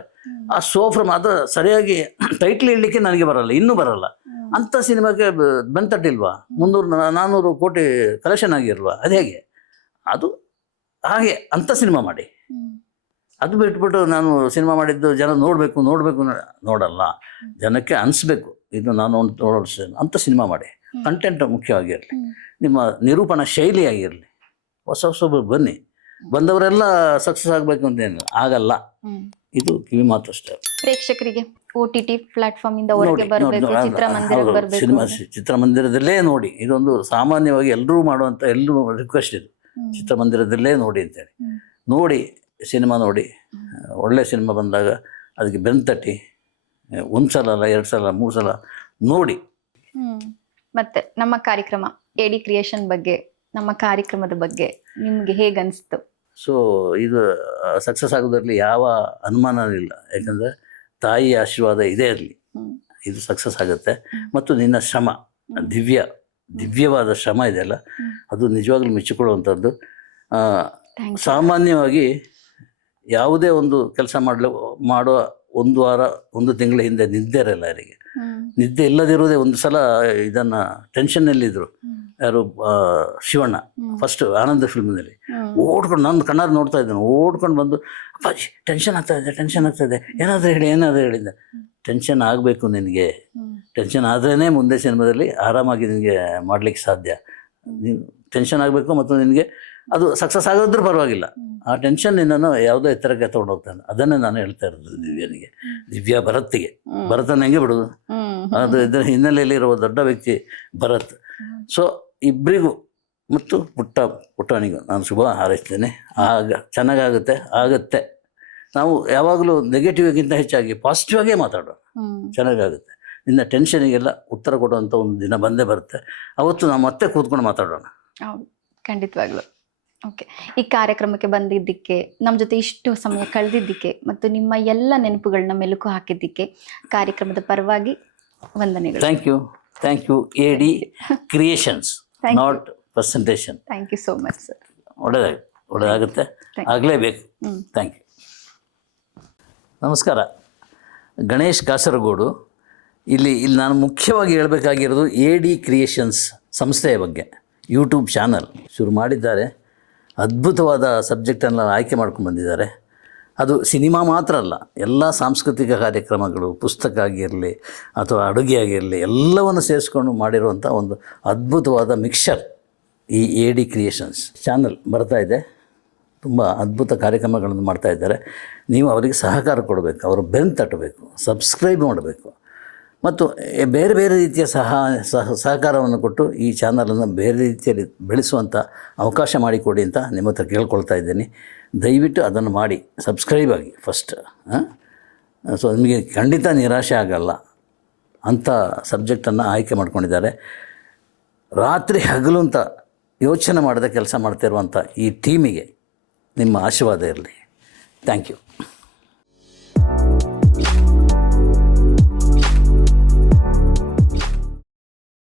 ಆ ಸೋಫ್ರಮ್ ಅದು ಸರಿಯಾಗಿ ಟೈಟ್ಲ್ ಇಡಲಿಕ್ಕೆ ನನಗೆ ಬರಲ್ಲ, ಇನ್ನೂ ಬರಲ್ಲ. ಅಂಥ ಸಿನಿಮಾಕ್ಕೆ ಬೆಂತಟ್ಟಿಲ್ವಾ? 300-400 ಕೋಟಿ ಕಲೆಕ್ಷನ್ ಆಗಿಲ್ವಾ? ಅದು ಹೇಗೆ? ಅದು ಹಾಗೆ ಅಂಥ ಸಿನಿಮಾ ಮಾಡಿ. ಅದು ಬಿಟ್ಬಿಟ್ಟು ನಾನು ಸಿನಿಮಾ ಮಾಡಿದ್ದು ಜನ ನೋಡಬೇಕು ನೋಡಲ್ಲ. ಜನಕ್ಕೆ ಅನಿಸ್ಬೇಕು ಇದು ನಾನು ನೋಡೋದು ಅಂಥ ಸಿನಿಮಾ ಮಾಡಿ. ಕಂಟೆಂಟ್ ಮುಖ್ಯವಾಗಿರಲಿ, ನಿಮ್ಮ ನಿರೂಪಣಾ ಶೈಲಿಯಾಗಿರಲಿ. ಹೊಸೊಬ್ಬರು ಬಂದವರೆಲ್ಲ ಸಕ್ಸಸ್ ಆಗಬೇಕು ಅಂತ ಏನಿಲ್ಲ, ಆಗಲ್ಲ. ಇದು ಕಿವಿ ಮಾತು ಅಷ್ಟೇ. ಪ್ರೇಕ್ಷಕರಿಗೆ OTT ಪ್ಲಾಟ್ಫಾರ್ಮ್ ಇಂದ ಹೊರಗೆ ಬರಬೇಕು, ಚಿತ್ರಮಂದಿರಕ್ಕೆ ಬರಬೇಕು, ಚಿತ್ರಮಂದಿರದಲ್ಲೇ ನೋಡಿ. ಇದೊಂದು ಸಾಮಾನ್ಯವಾಗಿ ಎಲ್ಲರೂ ಮಾಡುವಂಥ ರಿಕ್ವೆಸ್ಟ್ ಇದು, ಚಿತ್ರಮಂದಿರದಲ್ಲೇ ನೋಡಿ ಅಂತೇಳಿ. ನೋಡಿ ಸಿನಿಮಾ ನೋಡಿ, ಒಳ್ಳೆ ಸಿನಿಮಾ ಬಂದಾಗ ಅದಕ್ಕೆ ಬೆಂತಟ್ಟಿ 1 ಸಲ ಅಲ್ಲ, 2 ಸಲ, 3 ಸಲ ನೋಡಿ. ಮತ್ತೆ ನಮ್ಮ ಕಾರ್ಯಕ್ರಮ AD ಕ್ರಿಯೇಷನ್ ಬಗ್ಗೆ, ನಮ್ಮ ಕಾರ್ಯಕ್ರಮದ ಬಗ್ಗೆ ನಿಮ್ಗೆ ಹೇಗೆ ಅನಿಸ್ತು? ಸೊ ಇದು ಸಕ್ಸಸ್ ಆಗೋದ್ರಲ್ಲಿ ಯಾವ ಅನುಮಾನ ಇಲ್ಲ. ಯಾಕಂದರೆ ತಾಯಿ ಆಶೀರ್ವಾದ ಇದೇ ಇರಲಿ, ಇದು ಸಕ್ಸಸ್ ಆಗುತ್ತೆ. ಮತ್ತು ನಿನ್ನ ಶ್ರಮ, ದಿವ್ಯವಾದ ಶ್ರಮ ಇದೆಯಲ್ಲ, ಅದು ನಿಜವಾಗ್ಲೂ ಮೆಚ್ಚಿಕೊಳ್ಳುವಂಥದ್ದು. ಸಾಮಾನ್ಯವಾಗಿ ಯಾವುದೇ ಒಂದು ಕೆಲಸ ಮಾಡುವ 1 ವಾರ 1 ತಿಂಗಳ ಹಿಂದೆ ನಿದ್ದೆ ಇರಲ್ಲ ಯಾರಿಗೆ. ನಿದ್ದೆ ಇಲ್ಲದಿರೋದೇ ಒಂದು ಸಲ ಇದನ್ನು ಟೆನ್ಷನ್ನಲ್ಲಿದ್ದರು ಯಾರು, ಶಿವಣ್ಣ ಫಸ್ಟ್ ಆನಂದ ಫಿಲ್ಮ್ನಲ್ಲಿ ಓಡ್ಕೊಂಡು, ನಾನು ಕಣ್ಣಾರು ನೋಡ್ತಾ ಇದ್ದೇನೆ, ಓಡ್ಕೊಂಡು ಬಂದು ಅಪ್ಪಾಜಿ ಟೆನ್ಷನ್ ಆಗ್ತಾ ಇದೆ, ಏನಾದರೂ ಹೇಳಿದ್ದೆ. ಟೆನ್ಷನ್ ಆಗಬೇಕು ನಿನಗೆ, ಟೆನ್ಷನ್ ಆದ್ರೇ ಮುಂದೆ ಸಿನಿಮಾದಲ್ಲಿ ಆರಾಮಾಗಿ ನಿನಗೆ ಮಾಡಲಿಕ್ಕೆ ಸಾಧ್ಯ. ನೀನು ಟೆನ್ಷನ್ ಆಗಬೇಕು, ಮತ್ತು ನಿನಗೆ ಅದು ಸಕ್ಸಸ್ ಆಗೋದ್ರೂ ಪರವಾಗಿಲ್ಲ. ಆ ಟೆನ್ಷನ್ ನಿನ್ನನ್ನು ಯಾವುದೋ ಎತ್ತರಕ್ಕೆ ತೊಗೊಂಡೋಗ್ತಾನೆ. ಅದನ್ನೇ ನಾನು ಹೇಳ್ತಾ ಇರೋದು ದಿವ್ಯಾ ಭರತನ ಹೆಂಗೆ ಬಿಡೋದು? ಅದು ಇದರ ಹಿನ್ನೆಲೆಯಲ್ಲಿರುವ ದೊಡ್ಡ ವ್ಯಕ್ತಿ ಭರತ್. ಸೊ ಇಬ್ಬರಿಗೂ ಮತ್ತು ಪುಟ್ಟನಿಗೂ ನಾನು ಶುಭ ಹಾರೈಸ್ತೇನೆ. ಆಗುತ್ತೆ. ನಾವು ಯಾವಾಗಲೂ ನೆಗೆಟಿವ್ಗಿಂತ ಹೆಚ್ಚಾಗಿ ಪಾಸಿಟಿವ್ ಆಗೇ ಮಾತಾಡೋಣ, ಚೆನ್ನಾಗಾಗುತ್ತೆ. ನಿನ್ನ ಟೆನ್ಷನಿಗೆಲ್ಲ ಉತ್ತರ ಕೊಡುವಂಥ ಒಂದು ದಿನ ಬಂದೇ ಬರುತ್ತೆ. ಅವತ್ತು ನಾವು ಮತ್ತೆ ಕೂತ್ಕೊಂಡು ಮಾತಾಡೋಣ. ಖಂಡಿತವಾಗ್ಲು. ಓಕೆ, ಈ ಕಾರ್ಯಕ್ರಮಕ್ಕೆ ಬಂದಿದ್ದಕ್ಕೆ, ನಮ್ಮ ಜೊತೆ ಇಷ್ಟು ಸಮಯ ಕಳೆದಿದ್ದಕ್ಕೆ ಮತ್ತು ನಿಮ್ಮ ಎಲ್ಲ ನೆನಪುಗಳನ್ನ ಮೆಲುಕು ಹಾಕಿದ್ದಕ್ಕೆ ಕಾರ್ಯಕ್ರಮದ ಪರವಾಗಿ ವಂದನೆಗಳು. Thank you AD creations, not presentation. Thank you so much sir. ಒಳ್ಳೆದಾಗುತ್ತೆ, ಆಗಲೇಬೇಕು. Thank you. ನಮಸ್ಕಾರ. ಗಣೇಶ್ ಕಾಸರಗೋಡು. ಇಲ್ಲಿ ನಾನು ಮುಖ್ಯವಾಗಿ ಹೇಳಬೇಕಾಗಿರೋದು AD ಕ್ರಿಯೇಷನ್ಸ್ ಸಂಸ್ಥೆಯ ಬಗ್ಗೆ. ಯೂಟ್ಯೂಬ್ ಚಾನಲ್ ಶುರು ಮಾಡಿದ್ದಾರೆ. ಅದ್ಭುತವಾದ ಸಬ್ಜೆಕ್ಟನ್ನು ಆಯ್ಕೆ ಮಾಡ್ಕೊಂಡು ಬಂದಿದ್ದಾರೆ. ಅದು ಸಿನಿಮಾ ಮಾತ್ರ ಅಲ್ಲ, ಎಲ್ಲ ಸಾಂಸ್ಕೃತಿಕ ಕಾರ್ಯಕ್ರಮಗಳು, ಪುಸ್ತಕ ಆಗಿರಲಿ ಅಥವಾ ಅಡುಗೆ ಆಗಿರಲಿ, ಎಲ್ಲವನ್ನು ಸೇರಿಸ್ಕೊಂಡು ಮಾಡಿರುವಂಥ ಒಂದು ಅದ್ಭುತವಾದ ಮಿಕ್ಸರ್ ಈ AD ಕ್ರಿಯೇಷನ್ಸ್ ಚಾನಲ್ ಬರ್ತಾ ಇದೆ. ತುಂಬ ಅದ್ಭುತ ಕಾರ್ಯಕ್ರಮಗಳನ್ನು ಮಾಡ್ತಾ ಇದ್ದಾರೆ. ನೀವು ಅವರಿಗೆ ಸಹಕಾರ ಕೊಡಬೇಕು, ಅವರು ಬೆನ್ನು ತಟ್ಟಬೇಕು, ಸಬ್ಸ್ಕ್ರೈಬ್ ಮಾಡಬೇಕು ಮತ್ತು ಬೇರೆ ಬೇರೆ ರೀತಿಯ ಸಹಕಾರವನ್ನು ಕೊಟ್ಟು ಈ ಚಾನಲನ್ನು ಬೇರೆ ರೀತಿಯಲ್ಲಿ ಬೆಳೆಸುವಂಥ ಅವಕಾಶ ಮಾಡಿಕೊಡಿ ಅಂತ ನಿಮ್ಮ ಹತ್ರ ಕೇಳ್ಕೊಳ್ತಾ ಇದ್ದೀನಿ. ದಯವಿಟ್ಟು ಅದನ್ನು ಮಾಡಿ, ಸಬ್ಸ್ಕ್ರೈಬ್ ಆಗಿ ಫಸ್ಟ್. ಸೊ ನಿಮಗೆ ಖಂಡಿತ ನಿರಾಶೆ ಆಗಲ್ಲ ಅಂಥ ಸಬ್ಜೆಕ್ಟನ್ನು ಆಯ್ಕೆ ಮಾಡ್ಕೊಂಡಿದ್ದಾರೆ. ರಾತ್ರಿ ಹಗಲು ಅಂತ ಯೋಚನೆ ಮಾಡದೆ ಕೆಲಸ ಮಾಡ್ತಿರುವಂಥ ಈ ಟೀಮಿಗೆ ನಿಮ್ಮ ಆಶೀರ್ವಾದ ಇರಲಿ. Thank you.